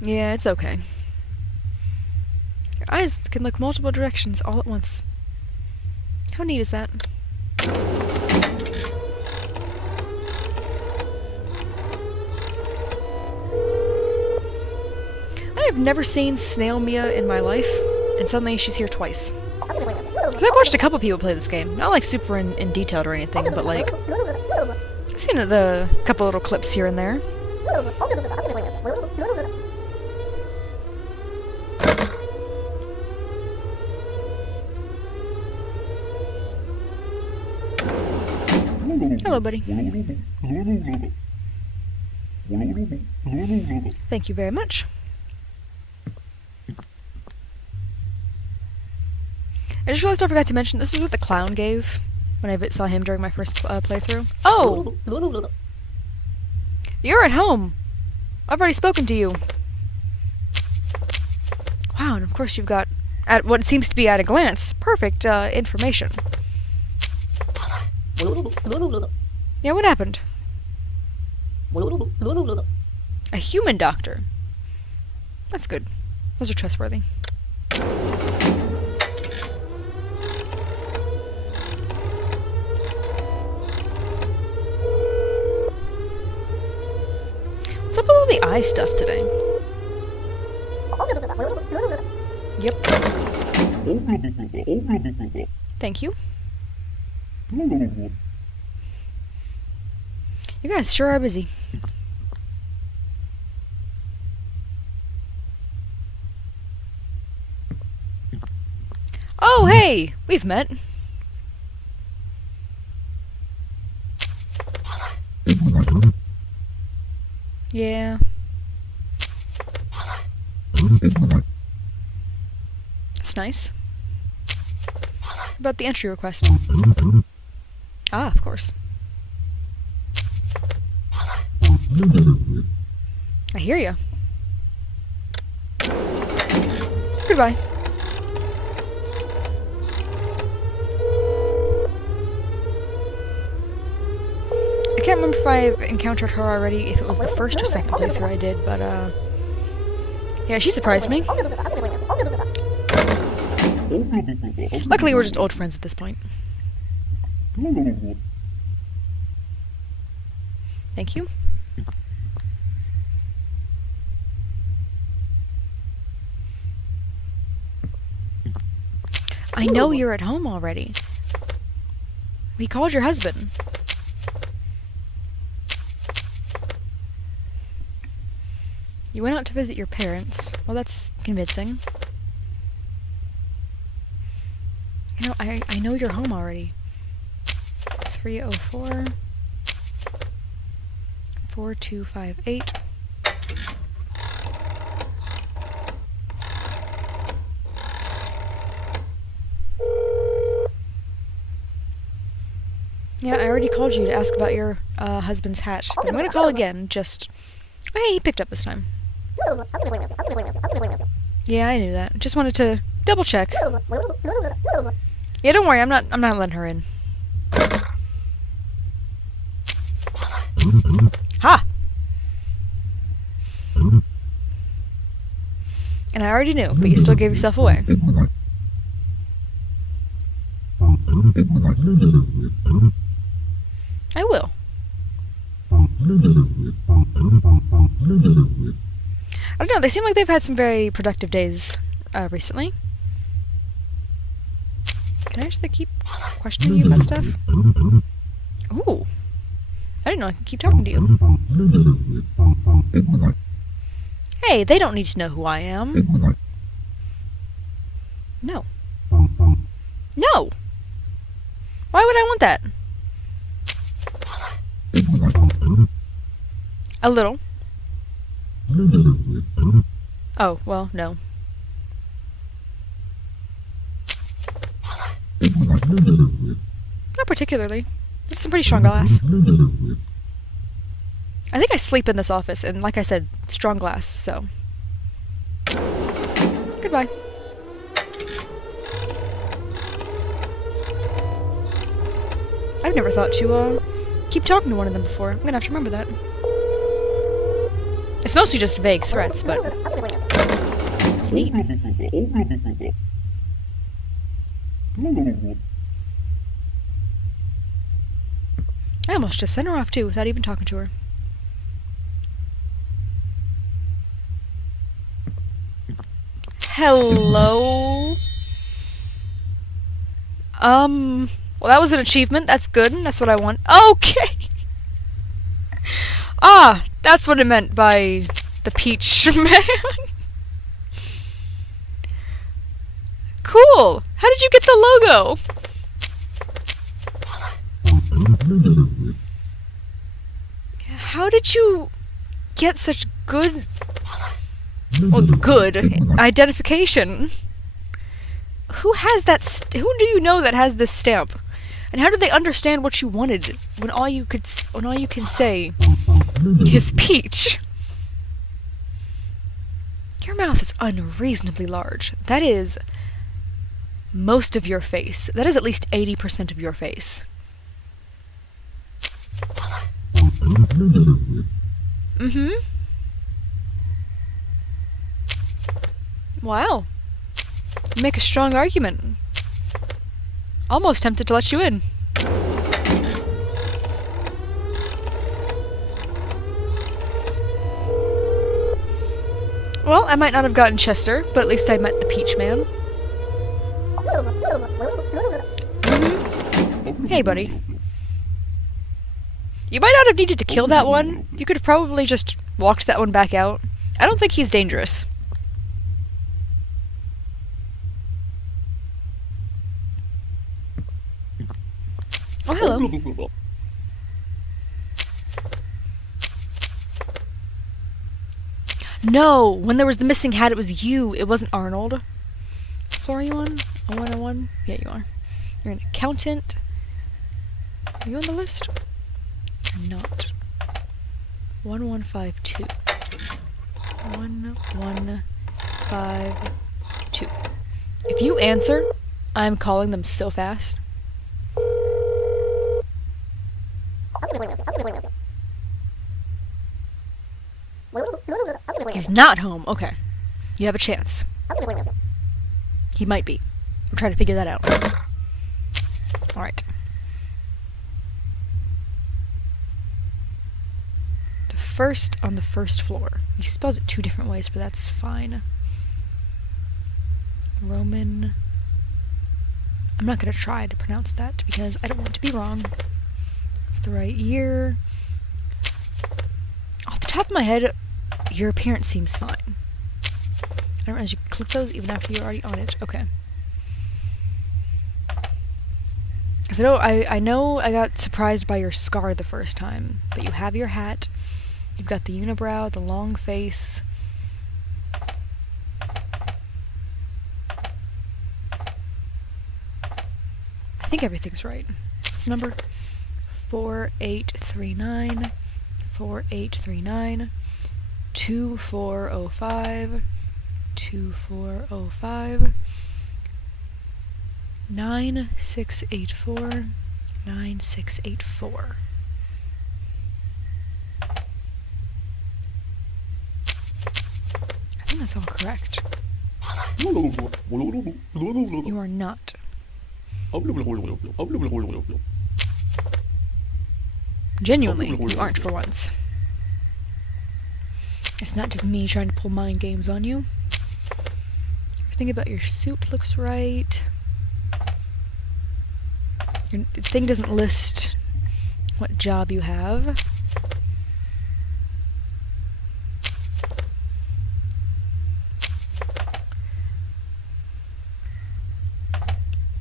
Yeah, it's okay. Your eyes can look multiple directions all at once. How neat is that? I have never seen Snail Mia in my life, and suddenly she's here twice. Because I've watched a couple people play this game. Not like super in detailed or anything, but like... I've seen the couple little clips here and there. Hello, buddy. Thank you very much. I just realized I forgot to mention, this is what the clown gave when I saw him during my first playthrough. Oh! You're at home! I've already spoken to you. Wow, and of course you've got, at what seems to be at a glance, perfect information. Yeah, what happened? A human doctor. That's good. Those are trustworthy. What's up with all the eye stuff today? Yep. Thank you. You guys sure are busy. Oh, hey! We've met. Yeah. That's nice. About the entry request. Ah, of course. I hear ya. Goodbye. I can't remember if I've encountered her already, if it was the first or second playthrough I did, but yeah, she surprised me. Luckily, we're just old friends at this point. Thank you. I know you're at home already. We called your husband. You went out to visit your parents. Well, that's convincing. You know, I know you're home already. 304 4258. Yeah, I already called you to ask about your husband's hat, but I'm gonna call again, just... Oh, hey, he picked up this time. Yeah, I knew that. Just wanted to double check. Yeah, don't worry, I'm not letting her in. Ha! And I already knew, but you still gave yourself away. I will. I don't know, they seem like they've had some very productive days recently. Can I actually keep questioning you about stuff? Ooh. I didn't know I could keep talking to you. Hey, they don't need to know who I am. No. No! Why would I want that? A little. Oh, well, no. Not particularly. This is some pretty strong glass. I think I sleep in this office, and like I said, strong glass, so... Goodbye. I've never thought to, keep talking to one of them before. I'm gonna have to remember that. It's mostly just vague threats, but... It's neat. I almost just sent her off, too, without even talking to her. Hello? Well, that was an achievement. That's good. That's what I want. Okay! Ah, that's what it meant by the peach man. Cool! How did you get the logo? How did you get such good... Well, good identification? Who has that who do you know that has this stamp? And how did they understand what you wanted when all you can say is peach? Your mouth is unreasonably large. That is most of your face. That is at least 80% of your face. Mm-hmm. Wow. You make a strong argument. Almost tempted to let you in. Well, I might not have gotten Chester, but at least I met the Peach Man. Mm-hmm. Hey, buddy. You might not have needed to kill that one. You could have probably just walked that one back out. I don't think he's dangerous. Oh, hello. No! When there was the missing hat, it was you. It wasn't Arnold. What floor are you on? A 101? Yeah, you are. You're an accountant. Are you on the list? You're not. 1152. 1152. If you answer, I'm calling them so fast. He's not home. Okay. You have a chance. He might be. I'm trying to figure that out. Alright. first on the first floor. You spelled it 2 different ways, but that's fine. Roman. I'm not going to try to pronounce that because I don't want to be wrong. It's the right year. Off the top of my head, your appearance seems fine. I don't realize you can click those even after you're already on it. Okay. Because I know I got surprised by your scar the first time, but you have your hat, you've got the unibrow, the long face. I think everything's right. What's the number? 4839, 4839, 2405, 2405, 9684, 9684. I think that's all correct. You are not. Genuinely, you aren't for once. It's not just me trying to pull mind games on you. Everything about your suit looks right. Your thing doesn't list what job you have.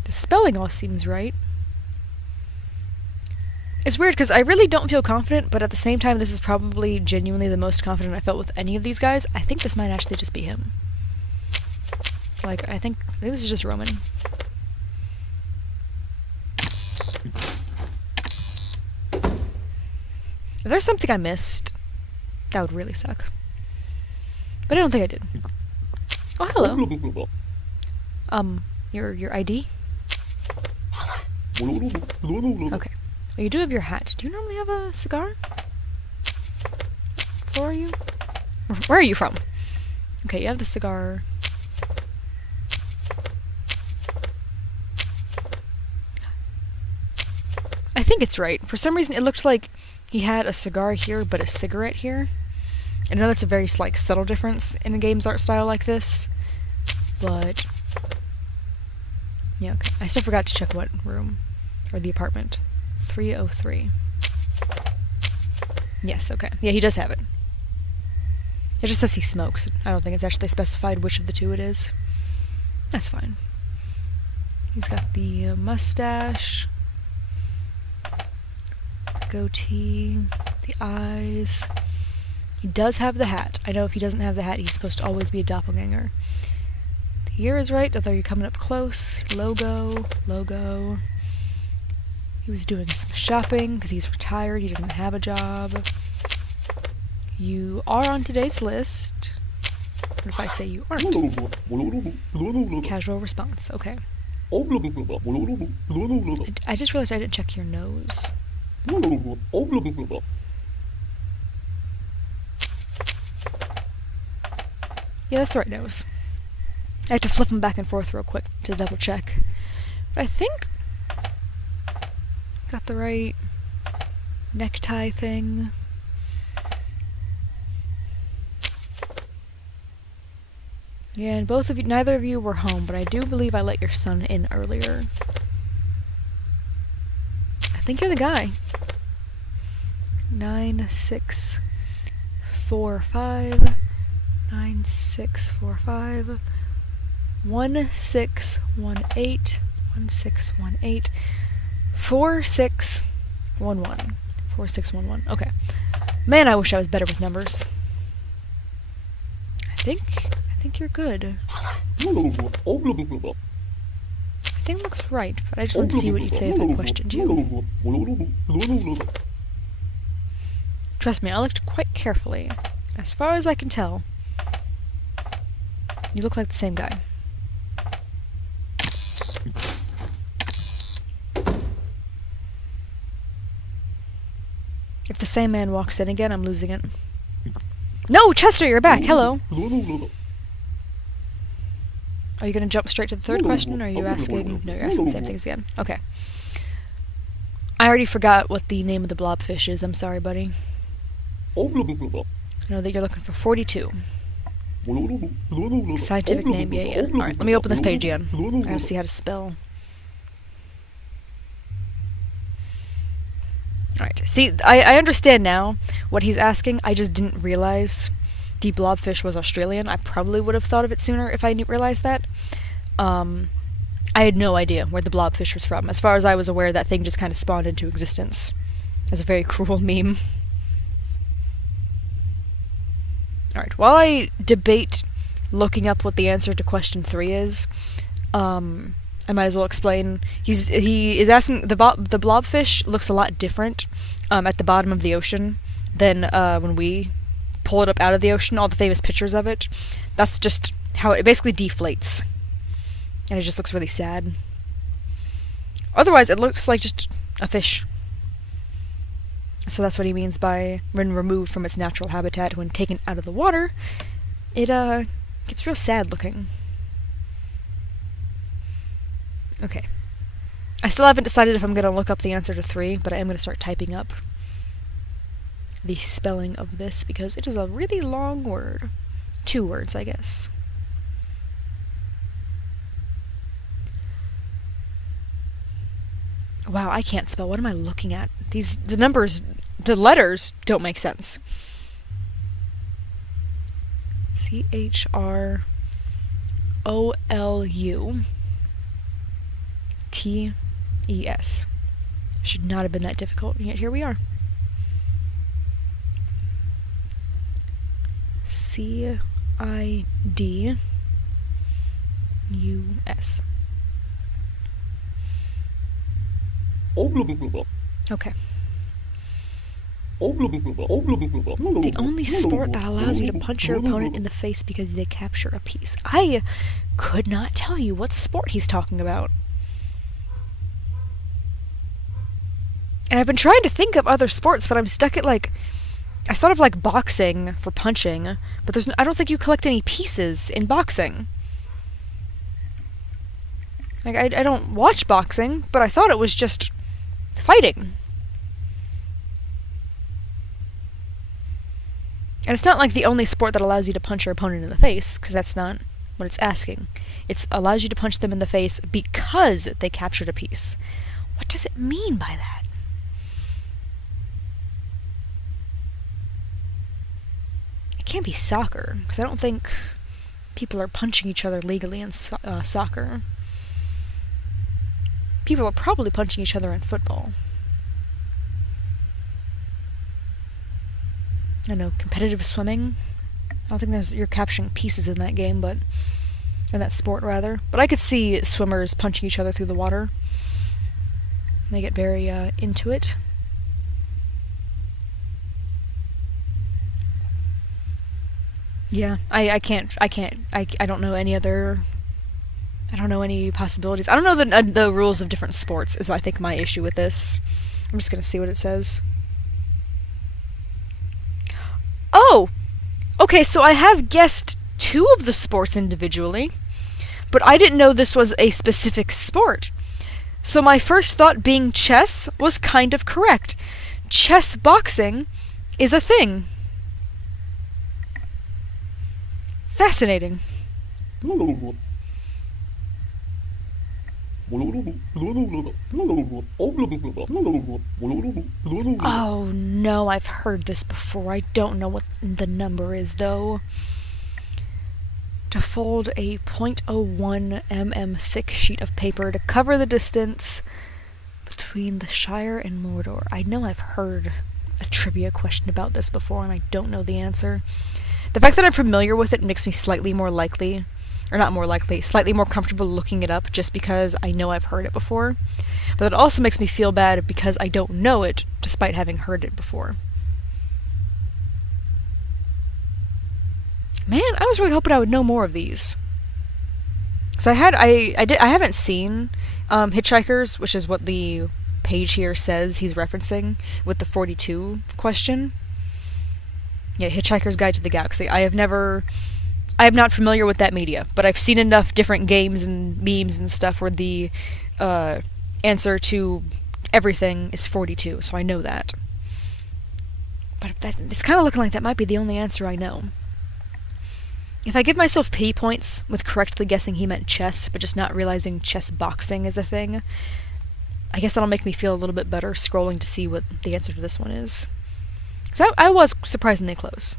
The spelling all seems right. It's weird because I really don't feel confident, but at the same time this is probably genuinely the most confident I felt with any of these guys. I think this might actually just be him. Like, I think this is just Roman. If there's something I missed, that would really suck. But I don't think I did. Oh, hello. Your ID? Okay. Oh, you do have your hat. Do you normally have a cigar? Where are you? Where are you from? Okay, you have the cigar. I think it's right. For some reason, it looked like he had a cigar here, but a cigarette here. I know that's a very subtle difference in a game's art style like this, but yeah, okay. I still forgot to check what room, or the apartment. 303. Yes, okay. Yeah, he does have it. It just says he smokes. I don't think it's actually specified which of the two it is. That's fine. He's got the mustache, goatee, the eyes. He does have the hat. I know if he doesn't have the hat, he's supposed to always be a doppelganger. The year is right, although you're coming up close. Logo. He was doing some shopping because he's retired. He doesn't have a job. You are on today's list. What if I say you aren't? Casual response. Okay. I just realized I didn't check your nose. Yeah, that's the right nose. I had to flip them back and forth real quick to double check. But I think got the right necktie thing. Yeah, and neither of you were home, but I do believe I let your son in earlier. I think you're the guy. 9645, 9645, 1618, 1618, 4611, 4611. Okay. Man, I wish I was better with numbers. I think you're good. Everything looks right, but I just wanted to see what you'd say if I questioned you. Trust me, I looked quite carefully. As far as I can tell, you look like the same guy. If the same man walks in again, I'm losing it. No, Chester, you're back. Hello. Are you going to jump straight to the third question, or are you asking... No, you're asking the same things again. Okay. I already forgot what the name of the blobfish is. I'm sorry, buddy. I know that you're looking for 42. Scientific name, yeah. Alright, let me open this page again. I gotta see how to spell. Alright, see, I understand now what he's asking. I just didn't realize the blobfish was Australian. I probably would have thought of it sooner if I realized that. I had no idea where the blobfish was from. As far as I was aware, that thing just kind of spawned into existence as a very cruel meme. Alright, while I debate looking up what the answer to question 3 is, I might as well explain. He is asking, the blobfish looks a lot different at the bottom of the ocean than when we pull it up out of the ocean, all the famous pictures of it. That's just how it basically deflates. And it just looks really sad. Otherwise, it looks like just a fish. So that's what he means by when removed from its natural habitat, when taken out of the water, it gets real sad looking. Okay. I still haven't decided if I'm going to look up the answer to 3, but I am going to start typing up the spelling of this because it is a really long word. 2 words, I guess. Wow, I can't spell. What am I looking at? The numbers, the letters don't make sense. CHROLUTES. Should not have been that difficult, and yet here we are. CIDUS. Okay. The only sport that allows you to punch your opponent in the face because they capture a piece. I could not tell you what sport he's talking about. And I've been trying to think of other sports, but I'm stuck at I thought of boxing for punching, but I don't think you collect any pieces in boxing. I don't watch boxing, but I thought it was just fighting. And it's not like the only sport that allows you to punch your opponent in the face, because that's not what it's asking. It allows you to punch them in the face because they captured a piece. What does it mean by that? It can't be soccer, because I don't think people are punching each other legally in soccer. People are probably punching each other in football. I don't know, competitive swimming. I don't think you're capturing pieces in that game, but in that sport rather. But I could see swimmers punching each other through the water. They get very into it. Yeah, I don't know any other. I don't know any possibilities. I don't know the rules of different sports is I think my issue with this. I'm just gonna see what it says. Oh! Okay, so I have guessed 2 of the sports individually, but I didn't know this was a specific sport. So my first thought being chess was kind of correct. Chess boxing is a thing. Fascinating. Oh no, I've heard this before. I don't know what the number is though. To fold a .01 mm thick sheet of paper to cover the distance between the Shire and Mordor. I know I've heard a trivia question about this before and I don't know the answer. The fact that I'm familiar with it makes me slightly more likely, or not more likely, slightly more comfortable looking it up just because I know I've heard it before. But it also makes me feel bad because I don't know it despite having heard it before. Man, I was really hoping I would know more of these. So I haven't seen Hitchhikers, which is what the page here says he's referencing with the 42 question. Yeah, Hitchhiker's Guide to the Galaxy. I am not familiar with that media, but I've seen enough different games and memes and stuff where the answer to everything is 42, so I know that. But It's kind of looking like that might be the only answer I know. If I give myself pity points with correctly guessing he meant chess, but just not realizing chess boxing is a thing, I guess that'll make me feel a little bit better scrolling to see what the answer to this one is. Because I was surprisingly close.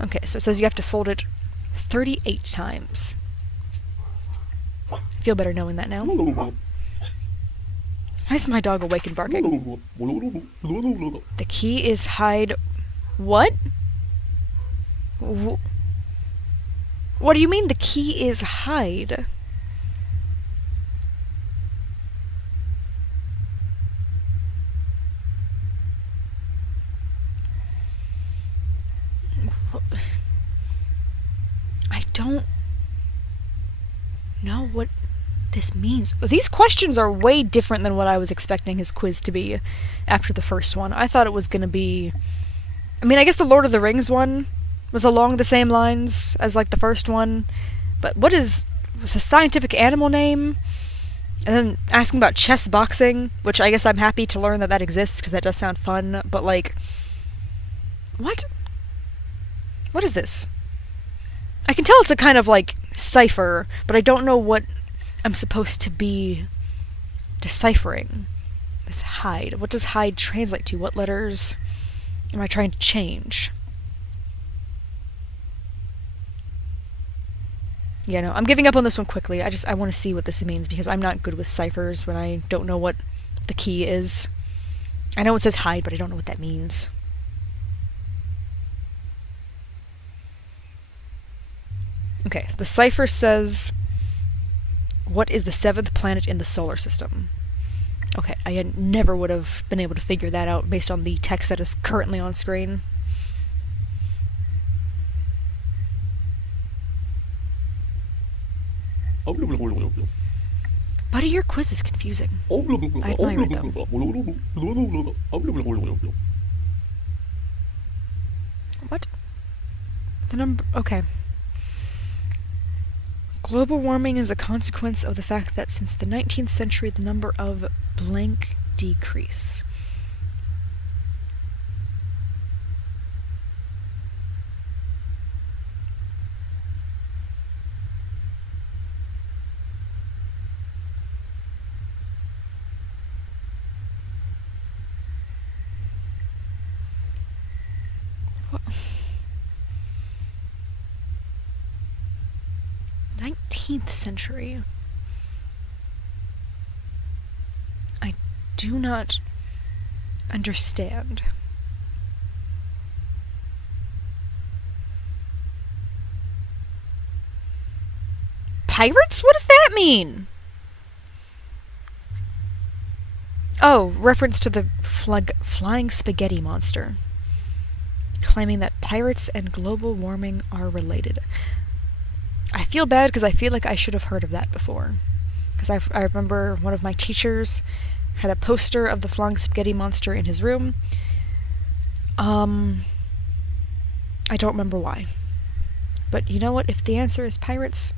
Okay, so it says you have to fold it 38 times. I feel better knowing that now. Why is my dog awake and barking? The key is hide... What? What do you mean the key is hide? I don't know what this means. These questions are way different than what I was expecting his quiz to be after the first one. I thought it was going to be... I mean, I guess the Lord of the Rings one was along the same lines as, like, the first one. But what is the scientific animal name? And then asking about chess boxing, which I guess I'm happy to learn that that exists, because that does sound fun. But, like... What? What is this? I can tell it's a kind of, like, cipher, but I don't know what I'm supposed to be deciphering with hide. What does hide translate to? What letters am I trying to change? Yeah, no, I'm giving up on this one quickly. I want to see what this means, because I'm not good with ciphers when I don't know what the key is. I know it says hide, but I don't know what that means. Okay, so the cipher says, what is the 7th planet in the solar system? Okay, I never would have been able to figure that out based on the text that is currently on screen. Buddy, your quiz is confusing. I admire it, though. What? The number... Okay. Global warming is a consequence of the fact that since the 19th century, the number of blank decrease. What? 19th century. I do not understand. Pirates? What does that mean? Oh, reference to the flying spaghetti monster, claiming that pirates and global warming are related. I feel bad because I feel like I should have heard of that before. Because I remember one of my teachers had a poster of the flying spaghetti monster in his room. I don't remember why. But you know what? If the answer is pirates,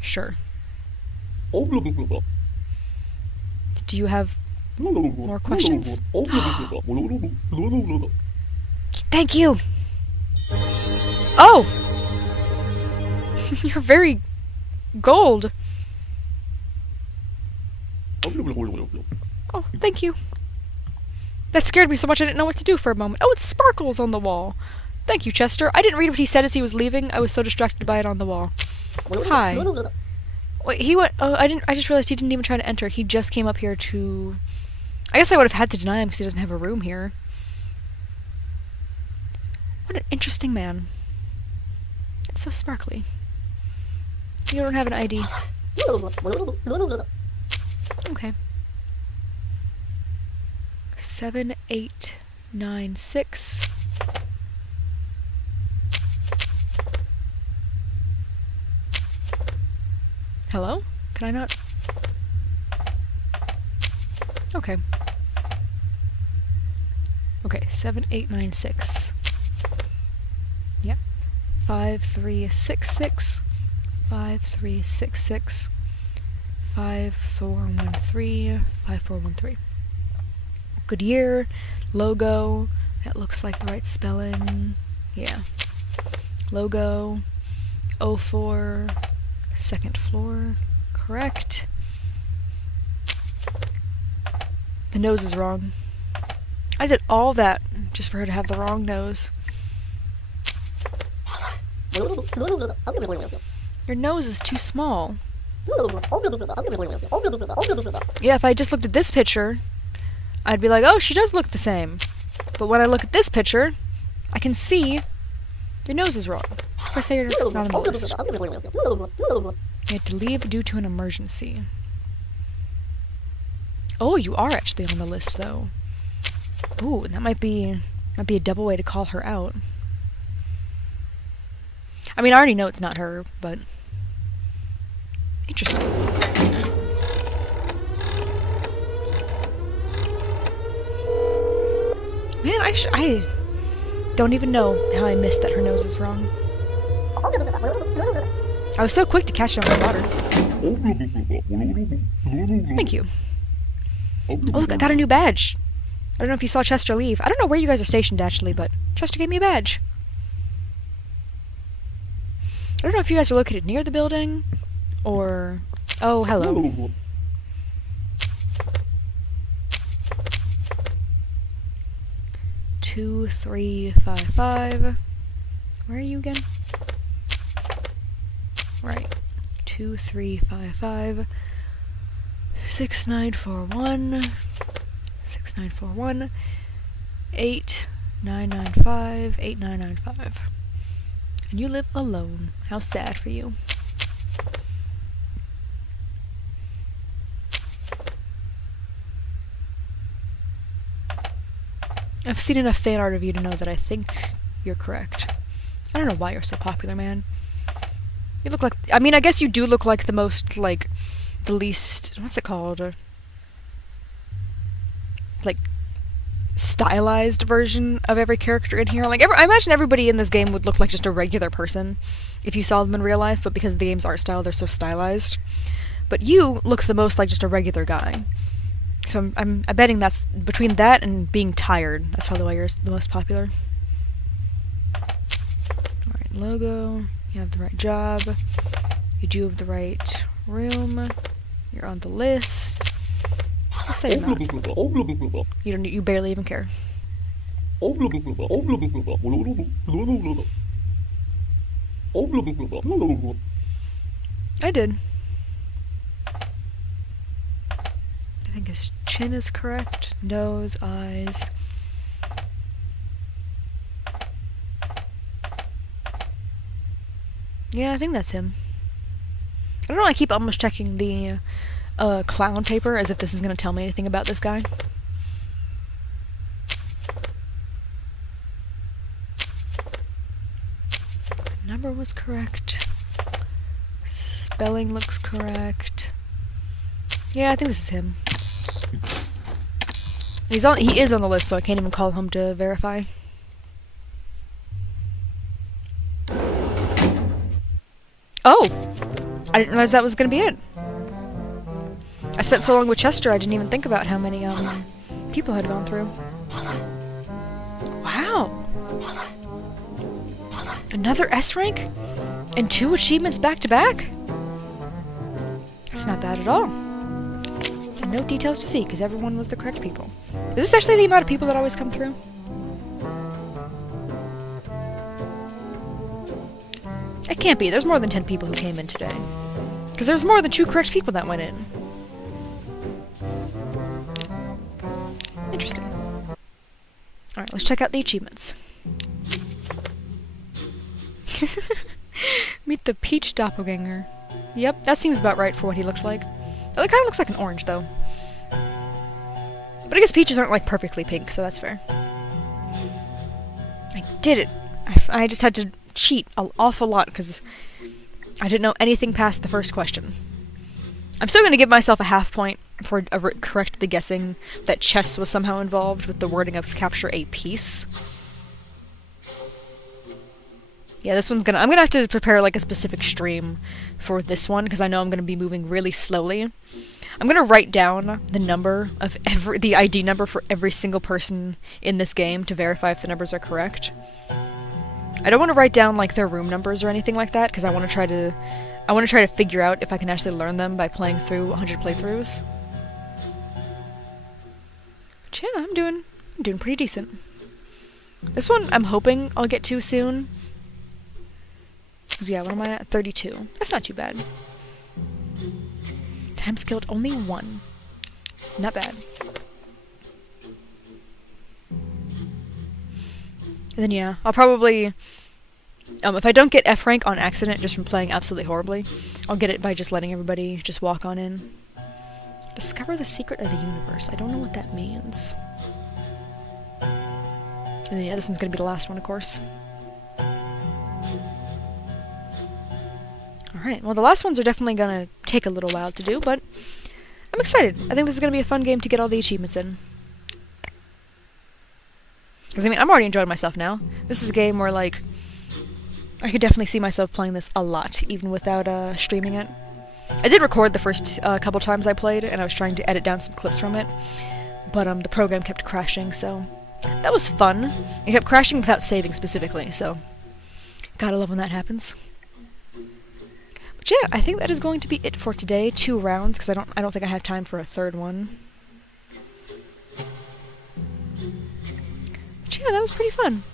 sure. Do you have more questions? Thank you! Oh! You're very gold. Oh, thank you. That scared me so much I didn't know what to do for a moment. Oh, it's sparkles on the wall. Thank you, Chester. I didn't read what he said as he was leaving. I was so distracted by it on the wall. Hi. Wait, he went... Oh, I just realized he didn't even try to enter. He just came up here to... I guess I would have had to deny him because he doesn't have a room here. What an interesting man. It's so sparkly. You don't have an ID. Okay. 7896. Hello? Can I not? Okay. Okay, 7896. Yeah. 5366. 5366. 5413. 5413. Goodyear. Logo. That looks like the right spelling. Yeah. Logo. 04. Second floor. Correct. The nose is wrong. I did all that just for her to have the wrong nose. Your nose is too small. Yeah, if I just looked at this picture, I'd be like, oh, she does look the same. But when I look at this picture, I can see your nose is wrong. If I say you're not on the list. You had to leave due to an emergency. Oh, you are actually on the list, though. Ooh, that might be a double way to call her out. I mean, I already know it's not her, but interesting. Man, I don't even know how I missed that her nose is wrong. I was so quick to catch it on the water. Thank you. Oh, look, I got a new badge. I don't know if you saw Chester leave. I don't know where you guys are stationed, actually, but Chester gave me a badge. I don't know if you guys are located near the building, or... Oh, hello. 2355. Where are you again? Right. 2355. 6941. 6941. 8995. 8995. And you live alone. How sad for you. I've seen enough fan art of you to know that I think you're correct. I don't know why you're so popular, man. You look like... I mean, I guess you do look like the most, like, the least... What's it called? Like, stylized version of every character in here. Like, I imagine everybody in this game would look like just a regular person if you saw them in real life, but because of the game's art style, they're so stylized. But you look the most like just a regular guy. So I'm betting that's between that and being tired. That's probably why you're the most popular. Alright, logo. You have the right job. You do have the right room. You're on the list. Let's say you're not. You barely even care. I did. I think his chin is correct. Nose, eyes. Yeah, I think that's him. I don't know, I keep almost checking the clown paper as if this is going to tell me anything about this guy. Number was correct. Spelling looks correct. Yeah, I think this is him. He is on the list, so I can't even call him to verify. Oh! I didn't realize that was gonna be it. I spent so long with Chester, I didn't even think about how many, people had gone through. Wow! Another S rank? And 2 achievements back to back? That's not bad at all. And no details to see, because everyone was the correct people. Is this actually the amount of people that always come through? It can't be. There's more than 10 people who came in today. Because there's more than 2 correct people that went in. Interesting. Alright, let's check out the achievements. Meet the peach doppelganger. Yep, that seems about right for what he looked like. It kind of looks like an orange, though. But I guess peaches aren't, like, perfectly pink, so that's fair. I did it! I just had to cheat an awful lot, because I didn't know anything past the first question. I'm still going to give myself a half point for correctly guessing that chess was somehow involved with the wording of capture a piece. Yeah, this one's I'm gonna have to prepare, like, a specific stream for this one, because I know I'm gonna be moving really slowly. I'm gonna write down the number of the ID number for every single person in this game to verify if the numbers are correct. I don't want to write down like their room numbers or anything like that because I want to try to figure out if I can actually learn them by playing through 100 playthroughs. But yeah, I'm doing pretty decent. This one I'm hoping I'll get to soon. Cause yeah, what am I at? 32. That's not too bad. Time skilled only 1. Not bad. And then yeah, I'll probably, if I don't get F rank on accident just from playing absolutely horribly, I'll get it by just letting everybody just walk on in. Discover the secret of the universe. I don't know what that means. And then yeah, this one's gonna be the last one, of course. Alright, well the last ones are definitely gonna take a little while to do, but I'm excited. I think this is gonna be a fun game to get all the achievements in. Because, I mean, I'm already enjoying myself now. This is a game where, like, I could definitely see myself playing this a lot, even without streaming it. I did record the first couple times I played, and I was trying to edit down some clips from it, but the program kept crashing, so that was fun. It kept crashing without saving specifically, so gotta love when that happens. But yeah, I think that is going to be it for today. 2 rounds, because I don't think I have time for a third one. But yeah, that was pretty fun.